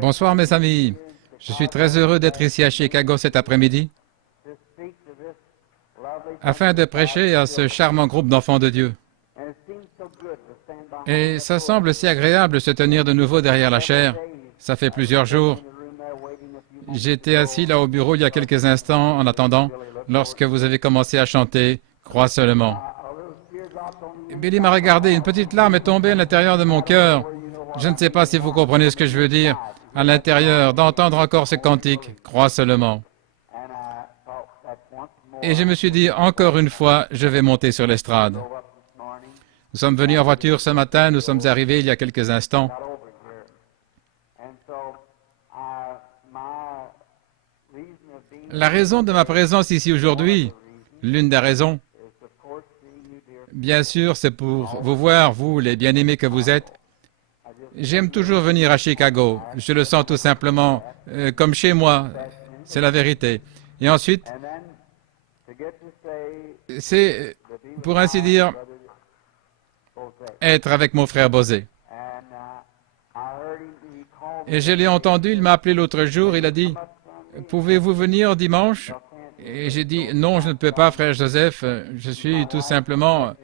Bonsoir mes amis, je suis très heureux d'être ici à Chicago cet après-midi afin de prêcher à ce charmant groupe d'enfants de Dieu. Et ça semble si agréable de se tenir de nouveau derrière la chaire. Ça fait plusieurs jours. J'étais assis là au bureau il y a quelques instants en attendant, lorsque vous avez commencé à chanter « Crois seulement ». Billy m'a regardé, une petite larme est tombée à l'intérieur de mon cœur. Je ne sais pas si vous comprenez ce que je veux dire. À l'intérieur, d'entendre encore ce cantique « Crois seulement ». Et je me suis dit, encore une fois, je vais monter sur l'estrade. Nous sommes venus en voiture ce matin, nous sommes arrivés il y a quelques instants. La raison de ma présence ici aujourd'hui, l'une des raisons, bien sûr, c'est pour vous voir, vous, les bien-aimés que vous êtes. J'aime toujours venir à Chicago. Je le sens tout simplement comme chez moi. C'est la vérité. Et ensuite, c'est, pour ainsi dire, être avec mon frère Bosé. Et je l'ai entendu, il m'a appelé l'autre jour, il a dit, « Pouvez-vous venir dimanche ?» Et j'ai dit, « Non, je ne peux pas, frère Joseph. Je suis tout simplement...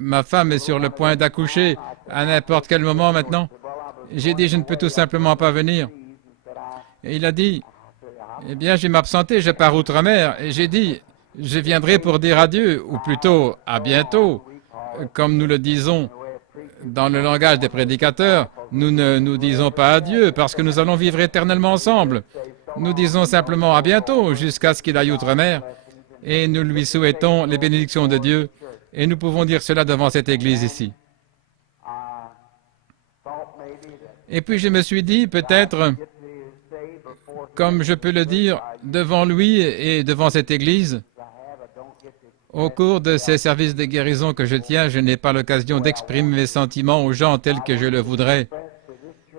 ma femme est sur le point d'accoucher à n'importe quel moment maintenant. » J'ai dit, « Je ne peux tout simplement pas venir. » Et il a dit, « Eh bien, je vais m'absenter, je pars outre-mer. » Et j'ai dit, « Je viendrai pour dire adieu, ou plutôt, à bientôt. » Comme nous le disons dans le langage des prédicateurs, nous ne nous disons pas adieu parce que nous allons vivre éternellement ensemble. Nous disons simplement à bientôt jusqu'à ce qu'il aille outre-mer et nous lui souhaitons les bénédictions de Dieu et nous pouvons dire cela devant cette église ici. Et puis je me suis dit peut-être, comme je peux le dire, devant lui et devant cette église, au cours de ces services de guérison que je tiens, je n'ai pas l'occasion d'exprimer mes sentiments aux gens tels que je le voudrais.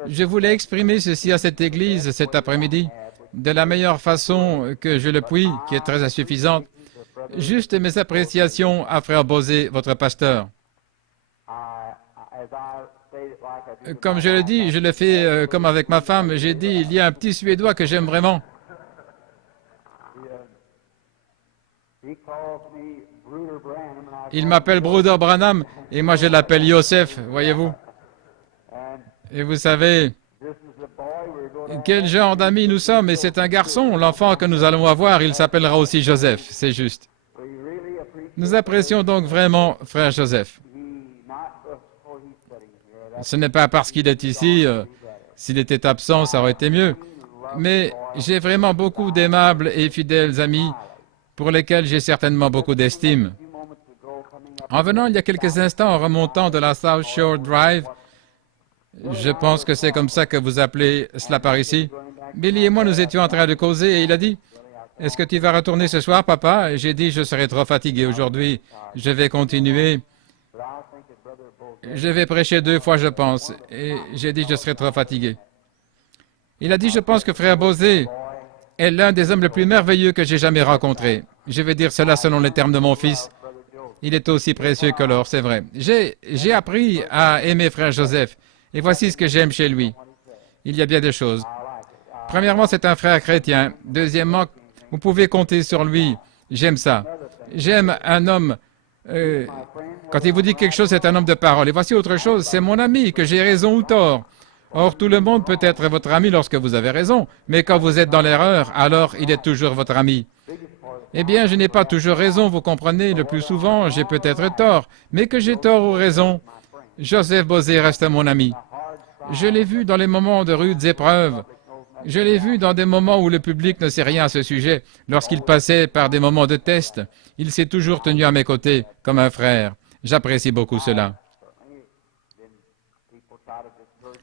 Je voulais exprimer ceci à cette église cet après-midi de la meilleure façon que je le puis, qui est très insuffisante. Juste mes appréciations à Frère Bosé, votre pasteur. Comme je le dis, je le fais comme avec ma femme. J'ai dit, il y a un petit Suédois que j'aime vraiment. Il m'appelle Bruder Branham et moi je l'appelle Yosef, voyez-vous. Et vous savez, quel genre d'amis nous sommes, et c'est un garçon, l'enfant que nous allons avoir, il s'appellera aussi Joseph, c'est juste. Nous apprécions donc vraiment Frère Joseph. Ce n'est pas parce qu'il est ici, s'il était absent, ça aurait été mieux. Mais j'ai vraiment beaucoup d'aimables et fidèles amis pour lesquels j'ai certainement beaucoup d'estime. En venant il y a quelques instants, en remontant de la South Shore Drive, je pense que c'est comme ça que vous appelez cela par ici, Billy et moi, nous étions en train de causer et il a dit, « Est-ce que tu vas retourner ce soir, papa ?» Et j'ai dit, « Je serai trop fatigué aujourd'hui, je vais continuer. Je vais prêcher 2 fois, je pense. » Et j'ai dit, « Je serai trop fatigué. » Il a dit, « Je pense que frère Bosé est l'un des hommes les plus merveilleux que j'ai jamais rencontrés. » Je vais dire cela selon les termes de mon fils. Il est aussi précieux que l'or, c'est vrai. J'ai appris à aimer frère Joseph, et voici ce que j'aime chez lui. Il y a bien des choses. Premièrement, c'est un frère chrétien. Deuxièmement, vous pouvez compter sur lui. J'aime ça. J'aime un homme... quand il vous dit quelque chose, c'est un homme de parole. Et voici autre chose, c'est mon ami, que j'ai raison ou tort. Or, tout le monde peut être votre ami lorsque vous avez raison, mais quand vous êtes dans l'erreur, alors il est toujours votre ami. Eh bien, je n'ai pas toujours raison, vous comprenez, le plus souvent, j'ai peut-être tort, mais que j'ai tort ou raison, Joseph Bosé reste mon ami. Je l'ai vu dans les moments de rudes épreuves. Je l'ai vu dans des moments où le public ne sait rien à ce sujet. Lorsqu'il passait par des moments de test, il s'est toujours tenu à mes côtés, comme un frère. J'apprécie beaucoup cela.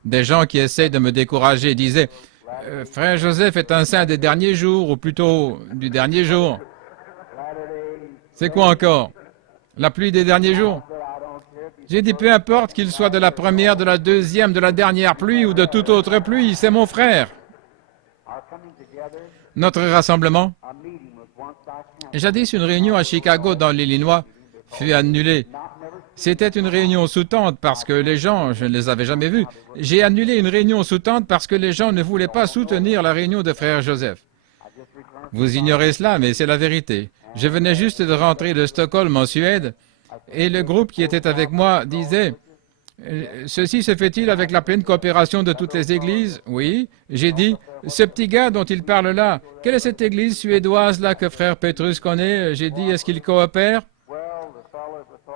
Des gens qui essayent de me décourager disaient « Frère Joseph est un saint des derniers jours, ou plutôt du dernier jour. » C'est quoi encore? La pluie des derniers jours? J'ai dit, peu importe qu'il soit de la première, de la deuxième, de la dernière pluie ou de toute autre pluie, c'est mon frère. Notre rassemblement, jadis une réunion à Chicago dans l'Illinois, fut annulée. C'était une réunion sous tente parce que les gens, je ne les avais jamais vus. J'ai annulé une réunion sous tente parce que les gens ne voulaient pas soutenir la réunion de frère Joseph. Vous ignorez cela, mais c'est la vérité. Je venais juste de rentrer de Stockholm en Suède et le groupe qui était avec moi disait « Ceci se fait-il avec la pleine coopération de toutes les églises ?» Oui. J'ai dit « Ce petit gars dont il parle là, quelle est cette église suédoise là que frère Petrus connaît ?» J'ai dit « Est-ce qu'il coopère ?»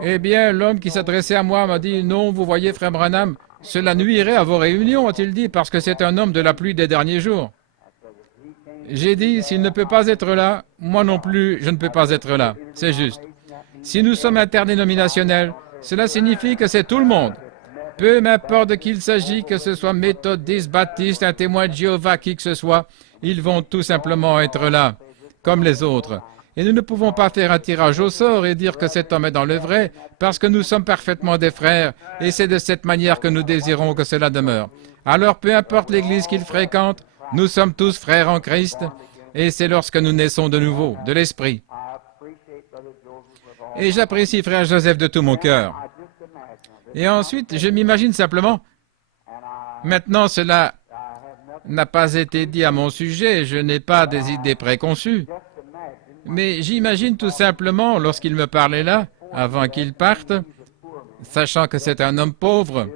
Eh bien, l'homme qui s'adressait à moi m'a dit « Non, vous voyez, frère Branham, cela nuirait à vos réunions, a-t-il dit, parce que c'est un homme de la pluie des derniers jours. » J'ai dit « S'il ne peut pas être là, moi non plus, je ne peux pas être là. C'est juste. Si nous sommes interdénominationnels, cela signifie que c'est tout le monde. Peu m'importe de qui il s'agit, que ce soit méthodiste, baptiste, un témoin de Jéhovah, qui que ce soit, ils vont tout simplement être là, comme les autres. Et nous ne pouvons pas faire un tirage au sort et dire que cet homme est dans le vrai, parce que nous sommes parfaitement des frères, et c'est de cette manière que nous désirons que cela demeure. Alors, peu importe l'église qu'il fréquente, nous sommes tous frères en Christ, et c'est lorsque nous naissons de nouveau, de l'Esprit. Et j'apprécie frère Joseph de tout mon cœur. Et ensuite, je m'imagine simplement, maintenant cela n'a pas été dit à mon sujet, je n'ai pas des idées préconçues, mais j'imagine tout simplement, lorsqu'il me parlait là, avant qu'il parte, sachant que c'est un homme pauvre,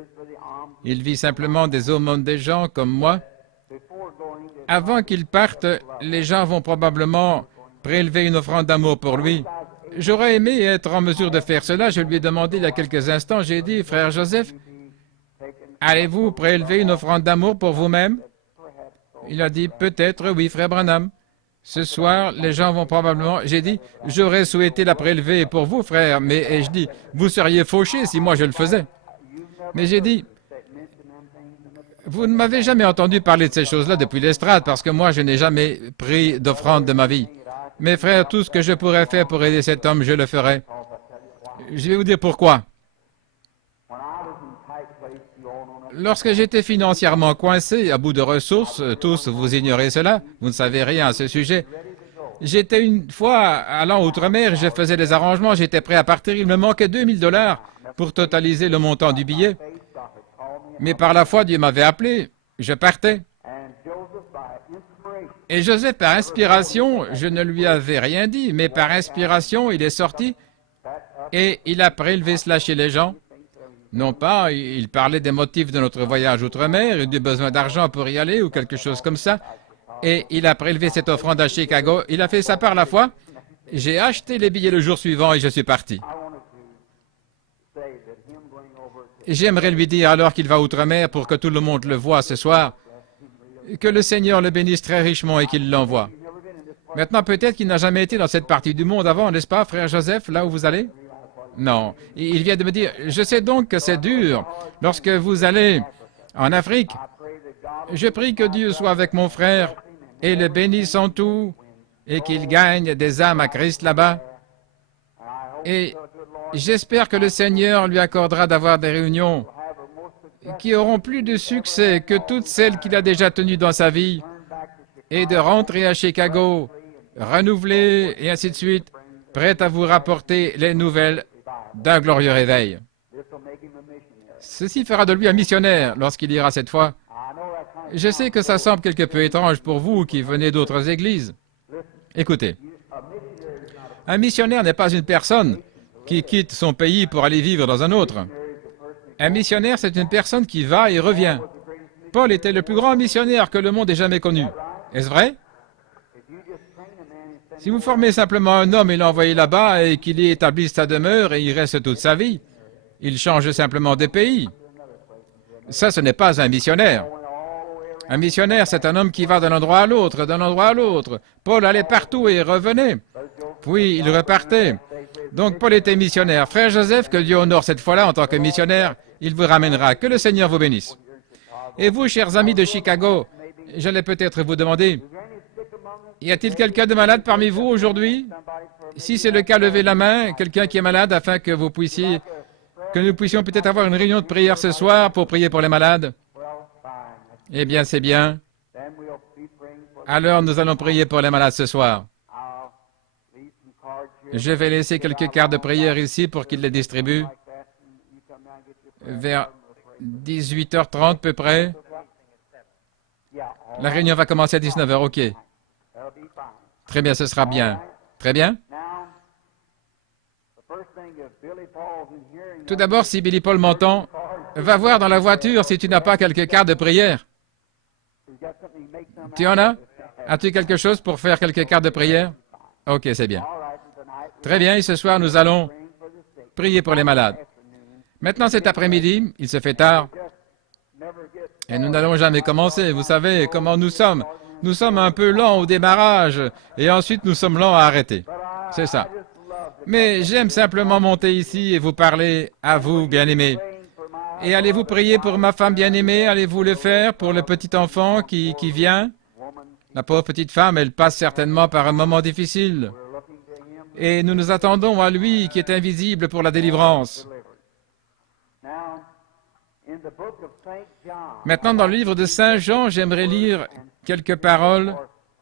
il vit simplement des aumônes des gens comme moi, avant qu'il parte, les gens vont probablement prélever une offrande d'amour pour lui. J'aurais aimé être en mesure de faire cela. Je lui ai demandé il y a quelques instants, j'ai dit, frère Joseph, allez-vous prélever une offrande d'amour pour vous-même? Il a dit, peut-être, oui, frère Branham. Ce soir, les gens vont probablement... J'ai dit, j'aurais souhaité la prélever pour vous, frère, mais et je dis, vous seriez fauché si moi je le faisais. Mais j'ai dit, vous ne m'avez jamais entendu parler de ces choses-là depuis l'estrade, parce que moi, je n'ai jamais pris d'offrande de ma vie. Mes frères, tout ce que je pourrais faire pour aider cet homme, je le ferai. Je vais vous dire pourquoi. Lorsque j'étais financièrement coincé, à bout de ressources, tous vous ignorez cela, vous ne savez rien à ce sujet. J'étais une fois allant outre-mer, je faisais des arrangements, j'étais prêt à partir, il me manquait 2000 $ pour totaliser le montant du billet. Mais par la foi, Dieu m'avait appelé, je partais. Et Joseph, par inspiration, je ne lui avais rien dit, mais par inspiration, il est sorti et il a prélevé cela chez les gens. Non pas, il parlait des motifs de notre voyage outre-mer, du besoin d'argent pour y aller ou quelque chose comme ça. Et il a prélevé cette offrande à Chicago. Il a fait ça par la foi. J'ai acheté les billets le jour suivant et je suis parti. J'aimerais lui dire alors qu'il va outre-mer pour que tout le monde le voie ce soir, que le Seigneur le bénisse très richement et qu'il l'envoie. Maintenant, peut-être qu'il n'a jamais été dans cette partie du monde avant, n'est-ce pas, frère Joseph, là où vous allez? Non. Il vient de me dire, je sais donc que c'est dur. Lorsque vous allez en Afrique, je prie que Dieu soit avec mon frère et le bénisse en tout et qu'il gagne des âmes à Christ là-bas. Et j'espère que le Seigneur lui accordera d'avoir des réunions qui auront plus de succès que toutes celles qu'il a déjà tenues dans sa vie, et de rentrer à Chicago, renouvelé et ainsi de suite, prêt à vous rapporter les nouvelles d'un glorieux réveil. Ceci fera de lui un missionnaire lorsqu'il ira cette fois. Je sais que ça semble quelque peu étrange pour vous qui venez d'autres églises. Écoutez, un missionnaire n'est pas une personne qui quitte son pays pour aller vivre dans un autre. Un missionnaire, c'est une personne qui va et revient. Paul était le plus grand missionnaire que le monde ait jamais connu. Est-ce vrai? Si vous formez simplement un homme et l'envoyez là-bas et qu'il y établisse sa demeure et y reste toute sa vie, il change simplement de pays. Ça, ce n'est pas un missionnaire. Un missionnaire, c'est un homme qui va d'un endroit à l'autre, d'un endroit à l'autre. Paul allait partout et revenait. Puis il repartait. Donc Paul était missionnaire. Frère Joseph, que Dieu honore cette fois-là en tant que missionnaire, il vous ramènera. Que le Seigneur vous bénisse. Et vous, chers amis de Chicago, j'allais peut-être vous demander, y a-t-il quelqu'un de malade parmi vous aujourd'hui? Si c'est le cas, levez la main, quelqu'un qui est malade, afin que nous puissions peut-être avoir une réunion de prière ce soir pour prier pour les malades. Eh bien, c'est bien. Alors, nous allons prier pour les malades ce soir. Je vais laisser quelques cartes de prière ici pour qu'ils les distribuent. vers 18h30 à peu près. La réunion va commencer à 19h, ok. Très bien, ce sera bien. Très bien. Tout d'abord, si Billy Paul m'entend, va voir dans la voiture si tu n'as pas quelques cartes de prière. Tu en as? As-tu quelque chose pour faire quelques cartes de prière? Ok, c'est bien. Très bien, et ce soir, nous allons prier pour les malades. Maintenant, cet après-midi, il se fait tard, et nous n'allons jamais commencer. Vous savez comment nous sommes. Nous sommes un peu lents au démarrage, et ensuite nous sommes lents à arrêter. C'est ça. Mais j'aime simplement monter ici et vous parler à vous, bien-aimés. Et allez-vous prier pour ma femme bien-aimée? Allez-vous le faire pour le petit enfant qui vient? La pauvre petite femme, elle passe certainement par un moment difficile. Et nous nous attendons à lui qui est invisible pour la délivrance. Maintenant, dans le livre de Saint Jean, j'aimerais lire quelques paroles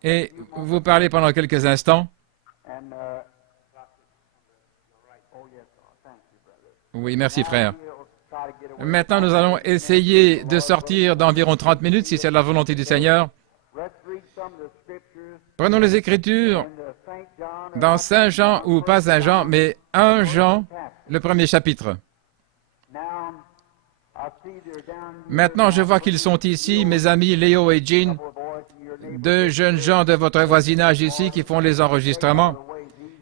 et vous parler pendant quelques instants. Oui, merci frère. Maintenant, nous allons essayer de sortir d'environ 30 minutes, si c'est la volonté du Seigneur. Prenons les Écritures dans Saint Jean, ou pas Saint Jean, mais 1 Jean, le premier chapitre. Maintenant, je vois qu'ils sont ici, mes amis Léo et Jean, deux jeunes gens de votre voisinage ici qui font les enregistrements.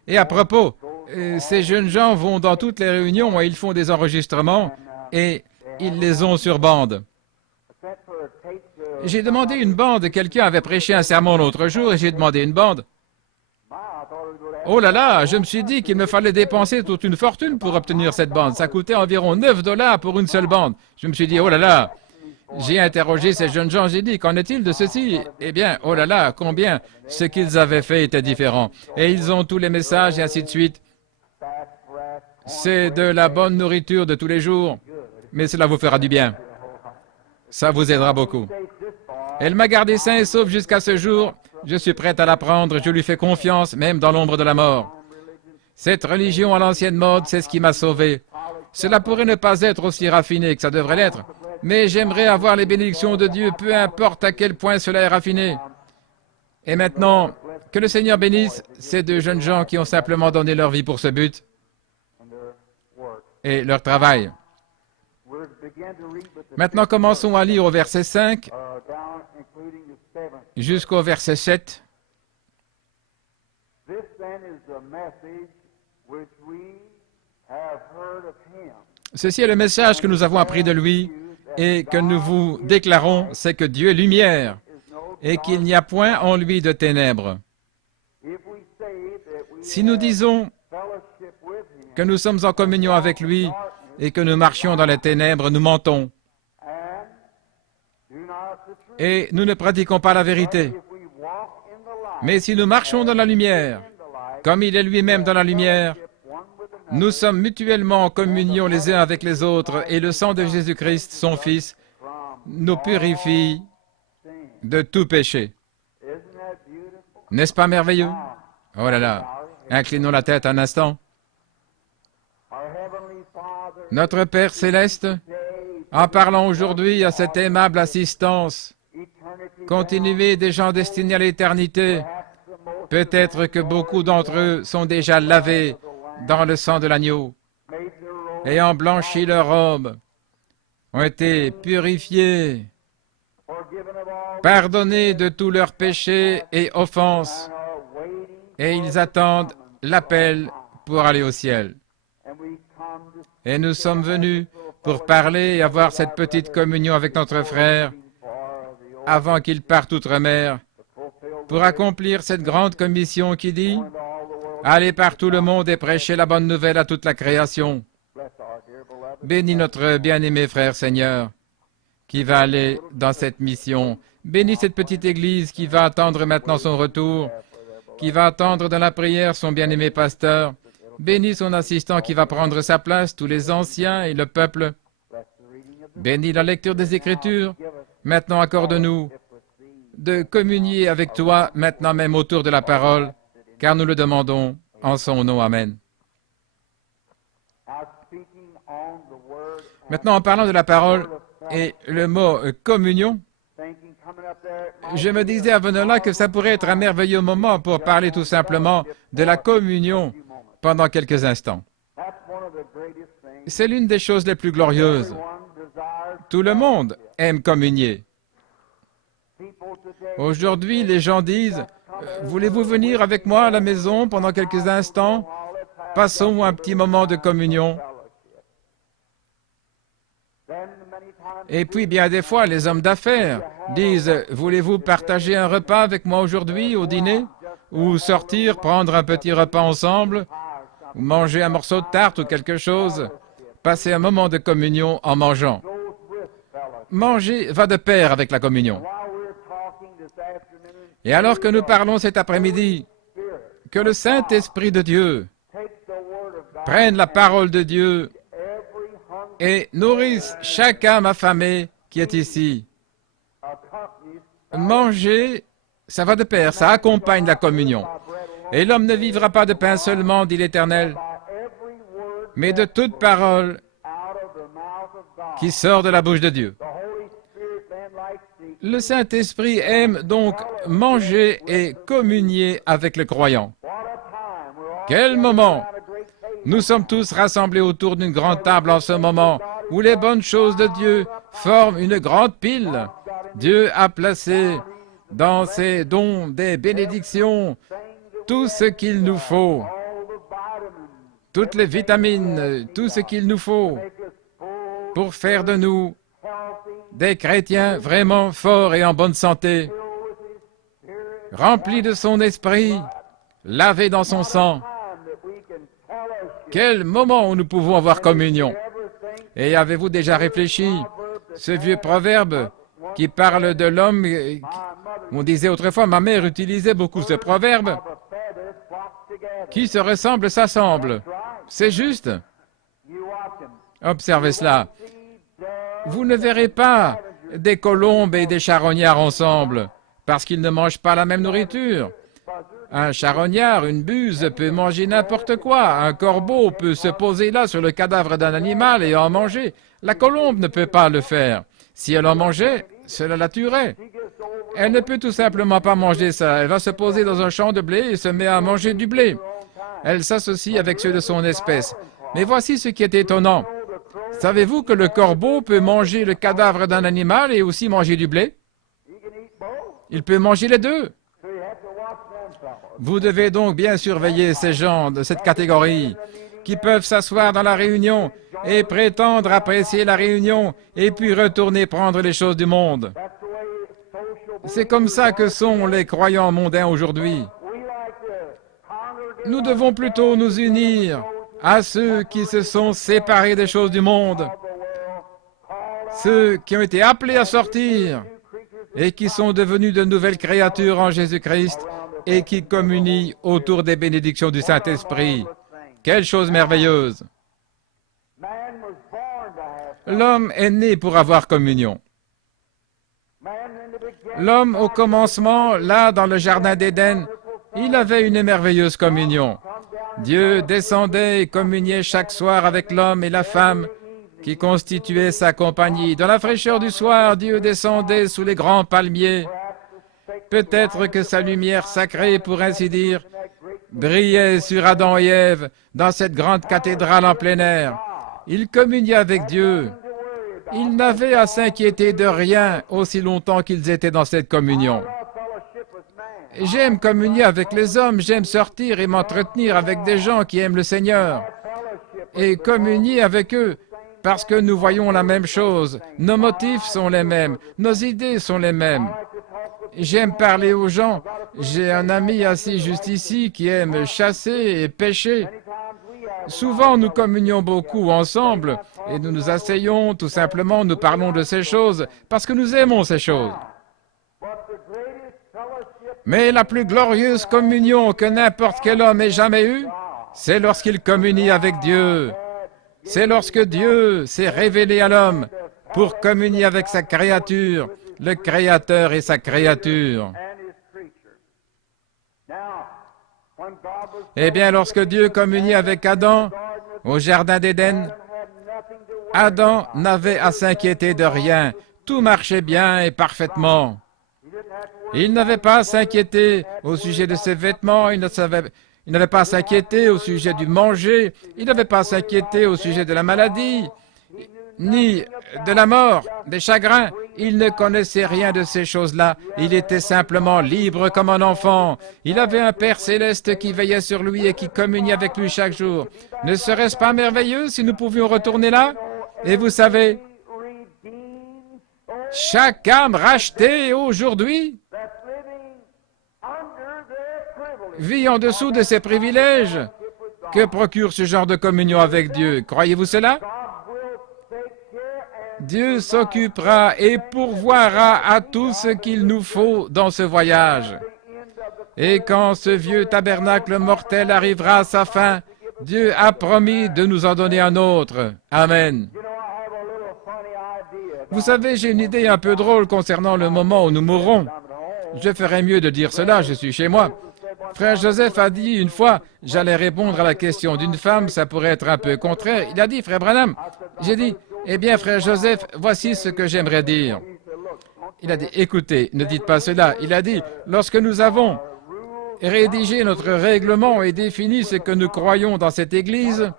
Et à propos, ces jeunes gens vont dans toutes les réunions et ils font des enregistrements et ils les ont sur bande. J'ai demandé une bande, quelqu'un avait prêché un sermon l'autre jour et j'ai demandé une bande. Oh là là, je me suis dit qu'il me fallait dépenser toute une fortune pour obtenir cette bande. Ça coûtait environ 9 $ pour une seule bande. Je me suis dit, oh là là, j'ai interrogé ces jeunes gens, j'ai dit, qu'en est-il de ceci? Eh bien, oh là là, combien ce qu'ils avaient fait était différent. Et ils ont tous les messages et ainsi de suite. C'est de la bonne nourriture de tous les jours, mais cela vous fera du bien. Ça vous aidera beaucoup. Elle m'a gardé sain et sauf jusqu'à ce jour. Je suis prête à la prendre, je lui fais confiance, même dans l'ombre de la mort. Cette religion à l'ancienne mode, c'est ce qui m'a sauvé. Cela pourrait ne pas être aussi raffiné que ça devrait l'être, mais j'aimerais avoir les bénédictions de Dieu, peu importe à quel point cela est raffiné. Et maintenant, que le Seigneur bénisse ces deux jeunes gens qui ont simplement donné leur vie pour ce but et leur travail. Maintenant, commençons à lire au verset 5 jusqu'au verset 7. Ceci est le message que nous avons appris de lui et que nous vous déclarons, c'est que Dieu est lumière et qu'il n'y a point en lui de ténèbres. Si nous disons que nous sommes en communion avec lui et que nous marchions dans les ténèbres, nous mentons. Et nous ne pratiquons pas la vérité. Mais si nous marchons dans la lumière, comme il est lui-même dans la lumière, nous sommes mutuellement en communion les uns avec les autres, et le sang de Jésus-Christ, son Fils, nous purifie de tout péché. N'est-ce pas merveilleux? Oh là là, inclinons la tête un instant. Notre Père céleste, en parlant aujourd'hui à cette aimable assistance, continuez des gens destinés à l'éternité. Peut-être que beaucoup d'entre eux sont déjà lavés dans le sang de l'agneau, ayant blanchi leurs robes, ont été purifiés, pardonnés de tous leurs péchés et offenses, et ils attendent l'appel pour aller au ciel. Et nous sommes venus pour parler et avoir cette petite communion avec notre frère avant qu'il parte outre-mer, pour accomplir cette grande commission qui dit « Allez par tout le monde et prêchez la bonne nouvelle à toute la création. » Bénis notre bien-aimé frère Seigneur, qui va aller dans cette mission. Bénis cette petite église qui va attendre maintenant son retour, qui va attendre dans la prière son bien-aimé pasteur. Bénis son assistant qui va prendre sa place, tous les anciens et le peuple. Bénis la lecture des Écritures. Maintenant, accorde-nous de communier avec toi, maintenant même autour de la parole, car nous le demandons en son nom. Amen. Maintenant, en parlant de la parole et le mot communion, je me disais à venant là que ça pourrait être un merveilleux moment pour parler tout simplement de la communion pendant quelques instants. C'est l'une des choses les plus glorieuses. Tout le monde aime communier. Aujourd'hui, les gens disent, voulez-vous venir avec moi à la maison pendant quelques instants? Passons un petit moment de communion. Et puis, bien des fois, les hommes d'affaires disent, voulez-vous partager un repas avec moi aujourd'hui au dîner? Ou sortir, prendre un petit repas ensemble? Ou manger un morceau de tarte ou quelque chose? Passer un moment de communion en mangeant. Manger va de pair avec la communion. Et alors que nous parlons cet après-midi, que le Saint-Esprit de Dieu prenne la parole de Dieu et nourrisse chaque âme affamée qui est ici. Manger, ça va de pair, ça accompagne la communion. Et l'homme ne vivra pas de pain seulement, dit l'Éternel, mais de toute parole qui sort de la bouche de Dieu. Le Saint-Esprit aime donc manger et communier avec le croyant. Quel moment! Nous sommes tous rassemblés autour d'une grande table en ce moment, où les bonnes choses de Dieu forment une grande pile. Dieu a placé dans ses dons des bénédictions tout ce qu'il nous faut, toutes les vitamines, tout ce qu'il nous faut pour faire de nous des chrétiens vraiment forts et en bonne santé, remplis de son esprit, lavés dans son sang. Quel moment où nous pouvons avoir communion! Et avez-vous déjà réfléchi, ce vieux proverbe qui parle de l'homme, on disait autrefois, ma mère utilisait beaucoup ce proverbe, qui se ressemble s'assemble. C'est juste. Observez cela. Vous ne verrez pas des colombes et des charognards ensemble, parce qu'ils ne mangent pas la même nourriture. Un charognard, une buse peut manger n'importe quoi. Un corbeau peut se poser là sur le cadavre d'un animal et en manger. La colombe ne peut pas le faire. Si elle en mangeait, cela la tuerait. Elle ne peut tout simplement pas manger ça. Elle va se poser dans un champ de blé et se met à manger du blé. Elle s'associe avec ceux de son espèce. Mais voici ce qui est étonnant. Savez-vous que le corbeau peut manger le cadavre d'un animal et aussi manger du blé? Il peut manger les deux. Vous devez donc bien surveiller ces gens de cette catégorie qui peuvent s'asseoir dans la réunion et prétendre apprécier la réunion et puis retourner prendre les choses du monde. C'est comme ça que sont les croyants mondains aujourd'hui. Nous devons plutôt nous unir à ceux qui se sont séparés des choses du monde, ceux qui ont été appelés à sortir et qui sont devenus de nouvelles créatures en Jésus-Christ et qui communient autour des bénédictions du Saint-Esprit. Quelle chose merveilleuse! L'homme est né pour avoir communion. L'homme, au commencement, là, dans le jardin d'Éden, il avait une merveilleuse communion. Dieu descendait et communiait chaque soir avec l'homme et la femme qui constituaient sa compagnie. Dans la fraîcheur du soir, Dieu descendait sous les grands palmiers. Peut-être que sa lumière sacrée, pour ainsi dire, brillait sur Adam et Ève dans cette grande cathédrale en plein air. Ils communiaient avec Dieu. Ils n'avaient à s'inquiéter de rien aussi longtemps qu'ils étaient dans cette communion. J'aime communier avec les hommes, j'aime sortir et m'entretenir avec des gens qui aiment le Seigneur et communier avec eux parce que nous voyons la même chose. Nos motifs sont les mêmes, nos idées sont les mêmes. J'aime parler aux gens. J'ai un ami assis juste ici qui aime chasser et pêcher. Souvent, nous communions beaucoup ensemble et nous nous asseyons, tout simplement, nous parlons de ces choses parce que nous aimons ces choses. Mais la plus glorieuse communion que n'importe quel homme ait jamais eue, c'est lorsqu'il communie avec Dieu. C'est lorsque Dieu s'est révélé à l'homme pour communier avec sa créature, le Créateur et sa créature. Eh bien, lorsque Dieu communiait avec Adam au jardin d'Éden, Adam n'avait à s'inquiéter de rien. Tout marchait bien et parfaitement. Il n'avait pas à s'inquiéter au sujet de ses vêtements, il n'avait pas à s'inquiéter au sujet du manger, il n'avait pas à s'inquiéter au sujet de la maladie, ni de la mort, des chagrins. Il ne connaissait rien de ces choses-là. Il était simplement libre comme un enfant. Il avait un Père céleste qui veillait sur lui et qui communiait avec lui chaque jour. Ne serait-ce pas merveilleux si nous pouvions retourner là? Et vous savez, chaque âme rachetée aujourd'hui vit en dessous de ses privilèges que procure ce genre de communion avec Dieu. Croyez-vous cela? Dieu s'occupera et pourvoira à tout ce qu'il nous faut dans ce voyage. Et quand ce vieux tabernacle mortel arrivera à sa fin, Dieu a promis de nous en donner un autre. Amen. Vous savez, j'ai une idée un peu drôle concernant le moment où nous mourrons. Je ferais mieux de dire cela, je suis chez moi. Frère Joseph a dit une fois, j'allais répondre à la question d'une femme, ça pourrait être un peu contraire. Il a dit, Frère Branham, j'ai dit, eh bien, Frère Joseph, voici ce que j'aimerais dire. Il a dit, écoutez, ne dites pas cela. Il a dit, lorsque nous avons rédigé notre règlement et défini ce que nous croyons dans cette Église,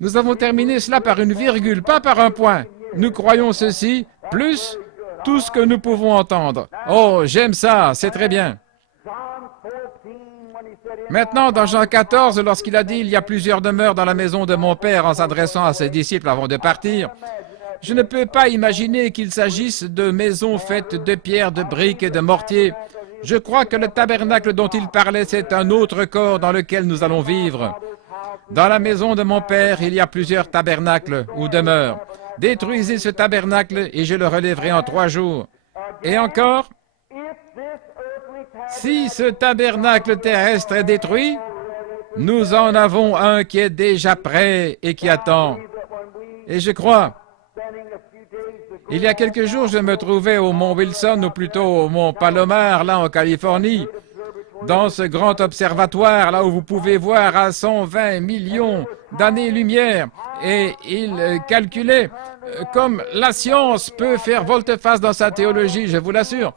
nous avons terminé cela par une virgule, pas par un point. Nous croyons ceci, plus tout ce que nous pouvons entendre. Oh, j'aime ça, c'est très bien. Maintenant, dans Jean 14, lorsqu'il a dit « Il y a plusieurs demeures dans la maison de mon Père » en s'adressant à ses disciples avant de partir, je ne peux pas imaginer qu'il s'agisse de maisons faites de pierres, de briques et de mortier. Je crois que le tabernacle dont il parlait, c'est un autre corps dans lequel nous allons vivre. Dans la maison de mon Père, il y a plusieurs tabernacles ou demeures. Détruisez ce tabernacle et je le relèverai en 3 jours. Et encore, si ce tabernacle terrestre est détruit, nous en avons un qui est déjà prêt et qui attend. Et je crois, il y a quelques jours, je me trouvais au mont Wilson, ou plutôt au mont Palomar, là en Californie, dans ce grand observatoire, là où vous pouvez voir à 120 millions d'années-lumière. Et il calculait comme la science peut faire volte-face dans sa théologie, je vous l'assure.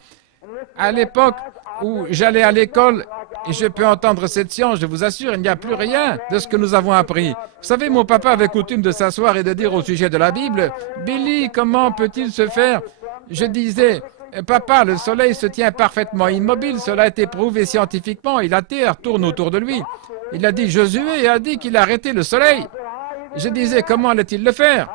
À l'époque où j'allais à l'école, et je peux entendre cette science, je vous assure, il n'y a plus rien de ce que nous avons appris. Vous savez, mon papa avait coutume de s'asseoir et de dire au sujet de la Bible, « Billy, comment peut-il se faire ?» Je disais, « Papa, le soleil se tient parfaitement immobile, cela a été prouvé scientifiquement, et la Terre tourne autour de lui. » Il a dit, « Josué a dit qu'il arrêtait le soleil. » Je disais, « Comment allait-il le faire ?»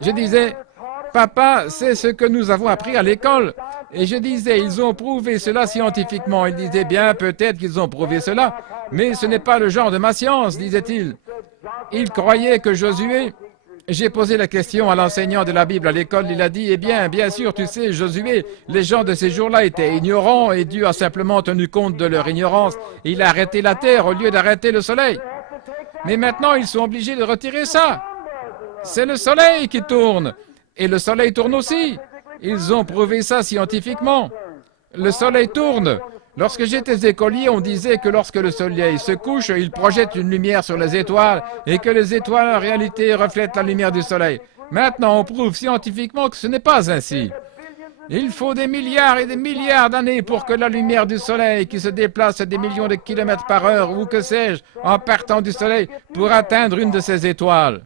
Je disais, « Papa, c'est ce que nous avons appris à l'école. » Et je disais, ils ont prouvé cela scientifiquement. Il disait, bien, peut-être qu'ils ont prouvé cela, mais ce n'est pas le genre de ma science, disait-il. Il croyait que Josué... J'ai posé la question à l'enseignant de la Bible à l'école. Il a dit, eh bien sûr, tu sais, Josué, les gens de ces jours-là étaient ignorants et Dieu a simplement tenu compte de leur ignorance. Il a arrêté la terre au lieu d'arrêter le soleil. Mais maintenant, ils sont obligés de retirer ça. C'est le soleil qui tourne. Et le soleil tourne aussi. Ils ont prouvé ça scientifiquement. Le soleil tourne. Lorsque j'étais écolier, on disait que lorsque le soleil se couche, il projette une lumière sur les étoiles et que les étoiles, en réalité, reflètent la lumière du soleil. Maintenant, on prouve scientifiquement que ce n'est pas ainsi. Il faut des milliards et des milliards d'années pour que la lumière du soleil, qui se déplace à des millions de kilomètres par heure, ou que sais-je, en partant du soleil, pour atteindre une de ces étoiles.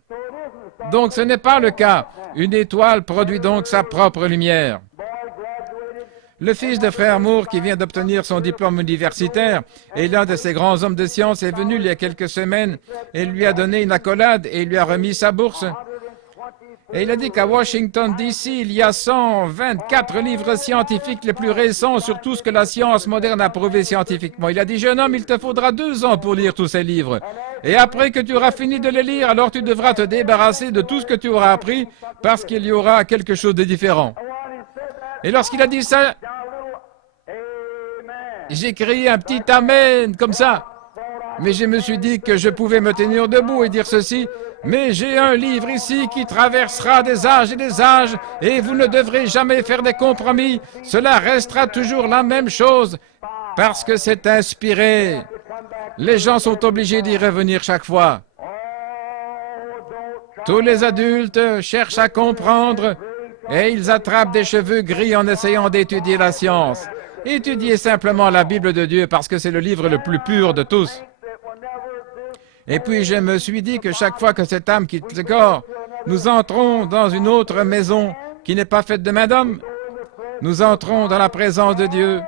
Donc, ce n'est pas le cas. Une étoile produit donc sa propre lumière. Le fils de frère Moore, qui vient d'obtenir son diplôme universitaire, et l'un de ces grands hommes de science, est venu il y a quelques semaines et lui a donné une accolade et lui a remis sa bourse. Et il a dit qu'à Washington, D.C., il y a 124 livres scientifiques les plus récents sur tout ce que la science moderne a prouvé scientifiquement. Il a dit, jeune homme, il te faudra 2 ans pour lire tous ces livres. Et après que tu auras fini de les lire, alors tu devras te débarrasser de tout ce que tu auras appris parce qu'il y aura quelque chose de différent. Et lorsqu'il a dit ça, j'ai crié un petit amen comme ça. Mais je me suis dit que je pouvais me tenir debout et dire ceci. Mais j'ai un livre ici qui traversera des âges et vous ne devrez jamais faire des compromis. Cela restera toujours la même chose parce que c'est inspiré. Les gens sont obligés d'y revenir chaque fois. Tous les adultes cherchent à comprendre et ils attrapent des cheveux gris en essayant d'étudier la science. Étudiez simplement la Bible de Dieu parce que c'est le livre le plus pur de tous. Et puis je me suis dit que chaque fois que cette âme quitte le corps, nous entrons dans une autre maison qui n'est pas faite de main d'homme. Nous entrons dans la présence de Dieu.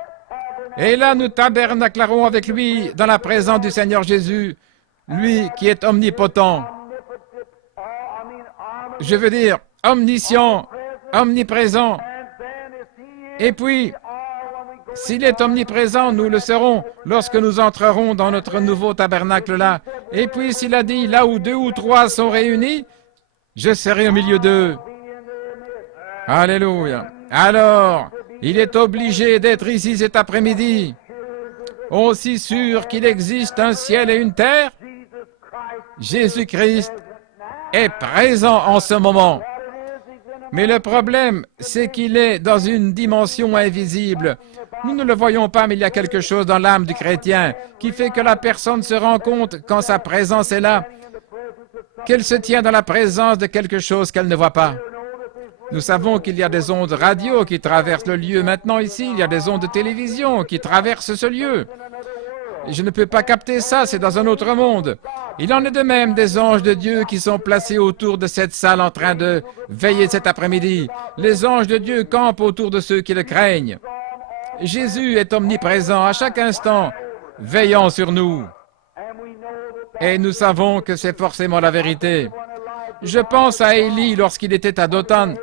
Et là, nous tabernaclerons avec lui dans la présence du Seigneur Jésus, lui qui est omnipotent. Je veux dire, omniscient, omniprésent. Et puis, s'il est omniprésent, nous le serons lorsque nous entrerons dans notre nouveau tabernacle-là. Et puis, s'il a dit, là où 2 ou 3 sont réunis, je serai au milieu d'eux. Alléluia. Alors, il est obligé d'être ici cet après-midi. Aussi sûr qu'il existe un ciel et une terre, Jésus-Christ est présent en ce moment. Mais le problème, c'est qu'il est dans une dimension invisible. Nous ne le voyons pas, mais il y a quelque chose dans l'âme du chrétien qui fait que la personne se rend compte, quand sa présence est là, qu'elle se tient dans la présence de quelque chose qu'elle ne voit pas. Nous savons qu'il y a des ondes radio qui traversent le lieu. Maintenant, ici, il y a des ondes de télévision qui traversent ce lieu. Je ne peux pas capter ça, c'est dans un autre monde. Il en est de même des anges de Dieu qui sont placés autour de cette salle en train de veiller cet après-midi. Les anges de Dieu campent autour de ceux qui le craignent. Jésus est omniprésent à chaque instant, veillant sur nous. Et nous savons que c'est forcément la vérité. Je pense à Élie lorsqu'il était à Dothan.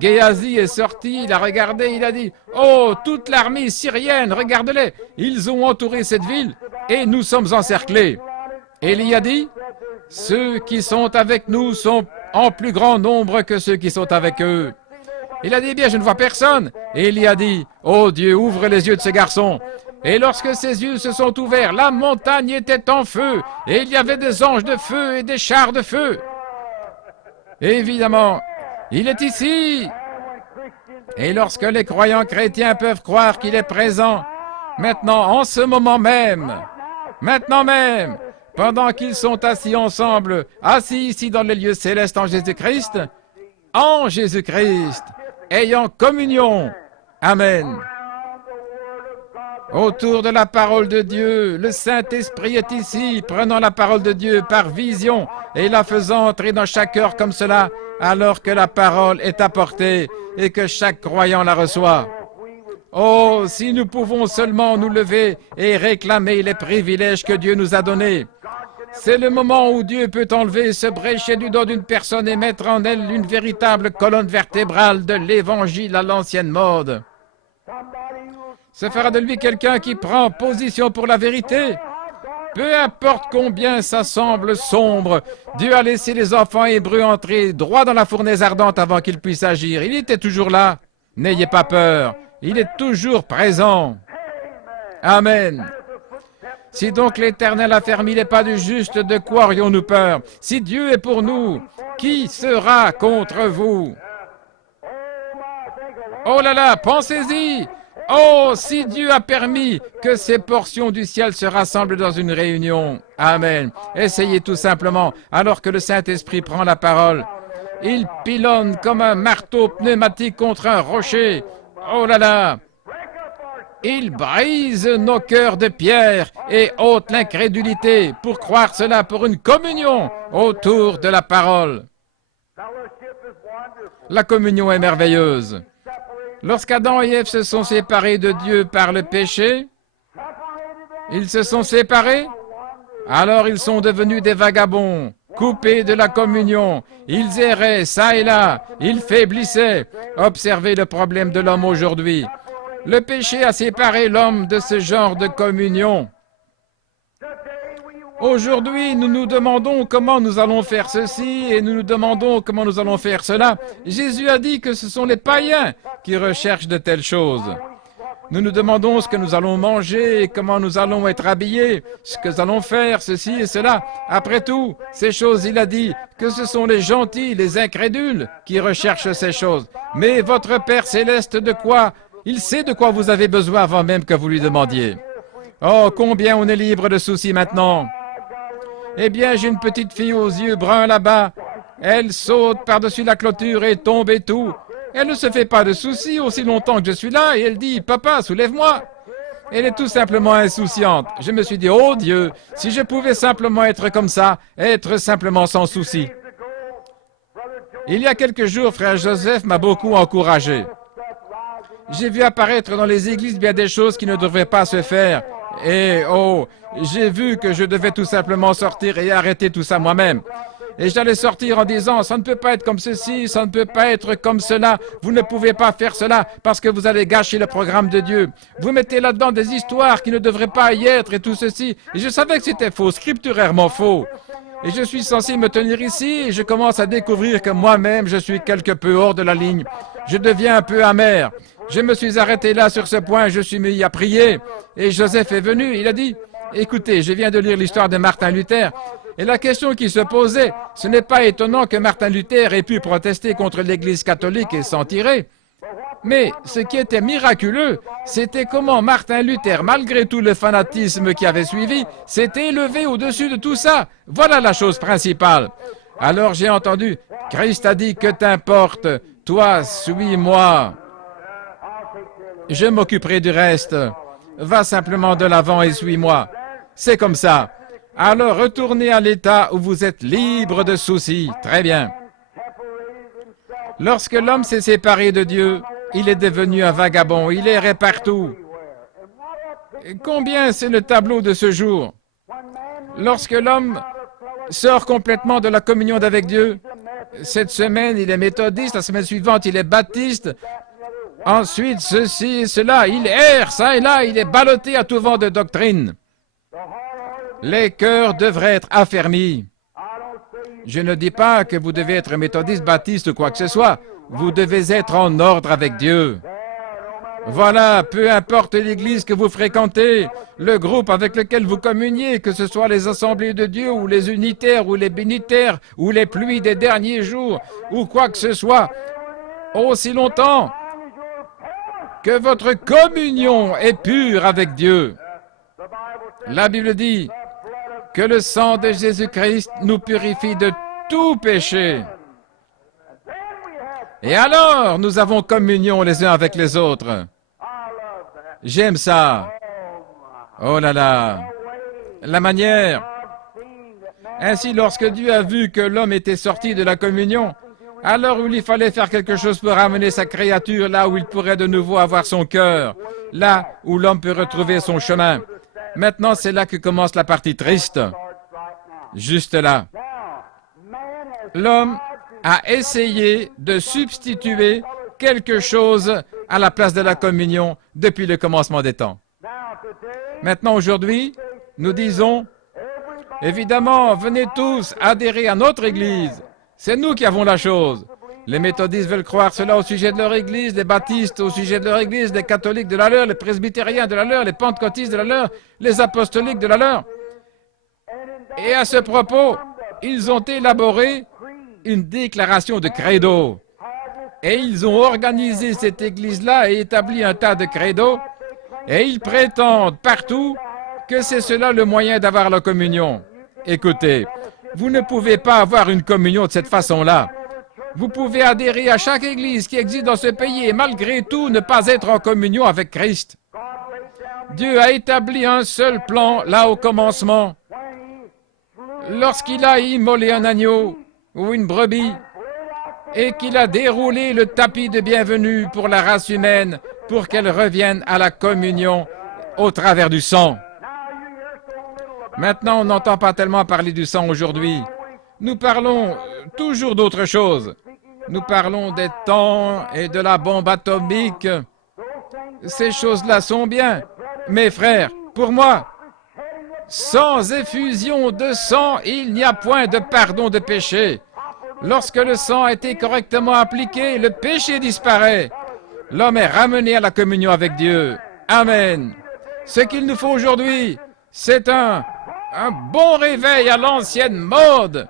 Géasi est sorti, il a regardé, il a dit « Oh, toute l'armée syrienne, regardez-les, ils ont entouré cette ville et nous sommes encerclés. » Élie a dit « Ceux qui sont avec nous sont en plus grand nombre que ceux qui sont avec eux. » Il a dit « Bien, je ne vois personne. » Élie a dit « Oh Dieu, ouvre les yeux de ce garçon. » Et lorsque ses yeux se sont ouverts, la montagne était en feu et il y avait des anges de feu et des chars de feu. Évidemment, il est ici. Et lorsque les croyants chrétiens peuvent croire qu'il est présent, maintenant, en ce moment même, maintenant même, pendant qu'ils sont assis ensemble, assis ici dans les lieux célestes en Jésus-Christ, ayant communion. Amen. Autour de la parole de Dieu, le Saint-Esprit est ici, prenant la parole de Dieu par vision et la faisant entrer dans chaque cœur comme cela, alors que la parole est apportée et que chaque croyant la reçoit. Oh, si nous pouvons seulement nous lever et réclamer les privilèges que Dieu nous a donnés. C'est le moment où Dieu peut enlever ce bréchet du dos d'une personne et mettre en elle une véritable colonne vertébrale de l'Évangile à l'ancienne mode. Ce fera de lui quelqu'un qui prend position pour la vérité. Peu importe combien ça semble sombre, Dieu a laissé les enfants hébreux entrer droit dans la fournaise ardente avant qu'ils puissent agir. Il était toujours là. N'ayez pas peur. Il est toujours présent. Amen. Si donc l'Éternel a fermé les pas du juste, de quoi aurions-nous peur? Si Dieu est pour nous, qui sera contre vous? Oh là là, pensez-y! Oh, si Dieu a permis que ces portions du ciel se rassemblent dans une réunion. Amen. Essayez tout simplement, alors que le Saint-Esprit prend la parole. Il pilonne comme un marteau pneumatique contre un rocher. Oh là là! Il brise nos cœurs de pierre et ôte l'incrédulité pour croire cela pour une communion autour de la parole. La communion est merveilleuse. Lorsqu'Adam et Ève se sont séparés de Dieu par le péché, ils se sont séparés, alors ils sont devenus des vagabonds, coupés de la communion. Ils erraient ça et là, ils faiblissaient. Observez le problème de l'homme aujourd'hui. Le péché a séparé l'homme de ce genre de communion. Aujourd'hui, nous nous demandons comment nous allons faire ceci et nous nous demandons comment nous allons faire cela. Jésus a dit que ce sont les païens qui recherchent de telles choses. Nous nous demandons ce que nous allons manger, comment nous allons être habillés, ce que nous allons faire, ceci et cela. Après tout, ces choses, il a dit que ce sont les gentils, les incrédules qui recherchent ces choses. Mais votre Père céleste, de quoi? Il sait de quoi vous avez besoin avant même que vous lui demandiez. Oh, combien on est libre de soucis maintenant! Eh bien, j'ai une petite fille aux yeux bruns là-bas. Elle saute par-dessus la clôture et tombe et tout. Elle ne se fait pas de soucis aussi longtemps que je suis là et elle dit « Papa, soulève-moi ». Elle est tout simplement insouciante. Je me suis dit « Oh Dieu, si je pouvais simplement être comme ça, être simplement sans souci ». Il y a quelques jours, frère Joseph m'a beaucoup encouragé. J'ai vu apparaître dans les églises bien des choses qui ne devraient pas se faire. Et oh, j'ai vu que je devais tout simplement sortir et arrêter tout ça moi-même. Et j'allais sortir en disant, ça ne peut pas être comme ceci, ça ne peut pas être comme cela, vous ne pouvez pas faire cela parce que vous allez gâcher le programme de Dieu. Vous mettez là-dedans des histoires qui ne devraient pas y être et tout ceci. Et je savais que c'était faux, scripturairement faux. Et je suis censé me tenir ici et je commence à découvrir que moi-même, je suis quelque peu hors de la ligne. Je deviens un peu amer. Je me suis arrêté là sur ce point, je suis mis à prier. Et Joseph est venu, il a dit, écoutez, je viens de lire l'histoire de Martin Luther. Et la question qui se posait, ce n'est pas étonnant que Martin Luther ait pu protester contre l'Église catholique et s'en tirer. Mais ce qui était miraculeux, c'était comment Martin Luther, malgré tout le fanatisme qui avait suivi, s'était élevé au-dessus de tout ça. Voilà la chose principale. Alors j'ai entendu, Christ a dit, que t'importe, toi, suis-moi. Je m'occuperai du reste. Va simplement de l'avant et suis-moi. C'est comme ça. Alors retournez à l'état où vous êtes libre de soucis. Très bien. Lorsque l'homme s'est séparé de Dieu, il est devenu un vagabond, il errait partout. Combien c'est le tableau de ce jour? Lorsque l'homme sort complètement de la communion avec Dieu, cette semaine il est méthodiste, la semaine suivante il est baptiste, ensuite ceci et cela, il erre ça et là, il est ballotté à tout vent de doctrine. Les cœurs devraient être affermis. Je ne dis pas que vous devez être méthodiste, baptiste ou quoi que ce soit. Vous devez être en ordre avec Dieu. Voilà, peu importe l'église que vous fréquentez, le groupe avec lequel vous communiez, que ce soit les assemblées de Dieu ou les unitaires ou les bénitaires ou les pluies des derniers jours ou quoi que ce soit, aussi longtemps que votre communion est pure avec Dieu. La Bible dit que le sang de Jésus-Christ nous purifie de tout péché. Et alors, nous avons communion les uns avec les autres. J'aime ça. Oh là là. La manière. Ainsi, lorsque Dieu a vu que l'homme était sorti de la communion, alors il lui fallait faire quelque chose pour ramener sa créature là où il pourrait de nouveau avoir son cœur, là où l'homme peut retrouver son chemin. Maintenant, c'est là que commence la partie triste. Juste là. L'homme a essayé de substituer quelque chose à la place de la communion depuis le commencement des temps. Maintenant, aujourd'hui, nous disons, évidemment, venez tous adhérer à notre Église. C'est nous qui avons la chose. Les méthodistes veulent croire cela au sujet de leur Église, les baptistes au sujet de leur Église, les catholiques de la leur, les presbytériens de la leur, les pentecôtistes de la leur, les apostoliques de la leur. Et à ce propos, ils ont élaboré une déclaration de credo. Et ils ont organisé cette église-là et établi un tas de credo. Et ils prétendent partout que c'est cela le moyen d'avoir la communion. Écoutez, vous ne pouvez pas avoir une communion de cette façon-là. Vous pouvez adhérer à chaque église qui existe dans ce pays et malgré tout ne pas être en communion avec Christ. Dieu a établi un seul plan là au commencement. Lorsqu'il a immolé un agneau ou une brebis et qu'il a déroulé le tapis de bienvenue pour la race humaine pour qu'elle revienne à la communion au travers du sang. Maintenant, on n'entend pas tellement parler du sang aujourd'hui. Nous parlons toujours d'autre chose. Nous parlons des temps et de la bombe atomique. Ces choses-là sont bien. Mes frères, pour moi, sans effusion de sang, il n'y a point de pardon de péché. Lorsque le sang a été correctement appliqué, le péché disparaît. L'homme est ramené à la communion avec Dieu. Amen. Ce qu'il nous faut aujourd'hui, c'est un bon réveil à l'ancienne mode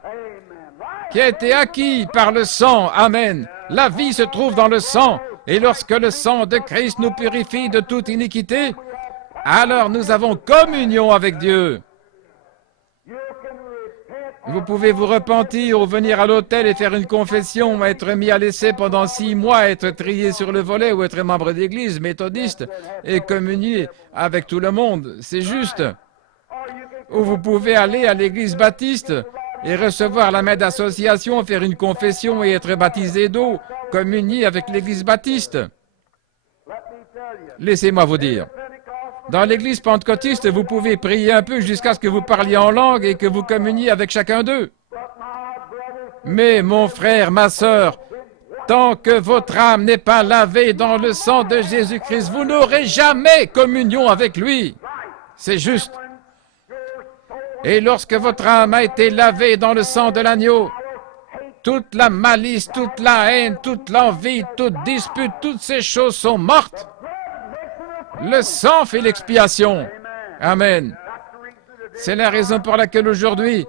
qui a été acquis par le sang. Amen. La vie se trouve dans le sang. Et lorsque le sang de Christ nous purifie de toute iniquité, alors nous avons communion avec Dieu. Vous pouvez vous repentir ou venir à l'hôtel et faire une confession, être mis à l'essai pendant 6 mois, être trié sur le volet ou être membre d'église méthodiste et communier avec tout le monde. C'est juste. Ou vous pouvez aller à l'église baptiste et recevoir la main d'association, faire une confession et être baptisé d'eau, communier avec l'église baptiste. Laissez-moi vous dire. Dans l'église pentecôtiste, vous pouvez prier un peu jusqu'à ce que vous parliez en langue et que vous communiez avec chacun d'eux. Mais mon frère, ma sœur, tant que votre âme n'est pas lavée dans le sang de Jésus-Christ, vous n'aurez jamais communion avec lui. C'est juste. Et lorsque votre âme a été lavée dans le sang de l'agneau, toute la malice, toute la haine, toute l'envie, toute dispute, toutes ces choses sont mortes. Le sang fait l'expiation. Amen. C'est la raison pour laquelle aujourd'hui,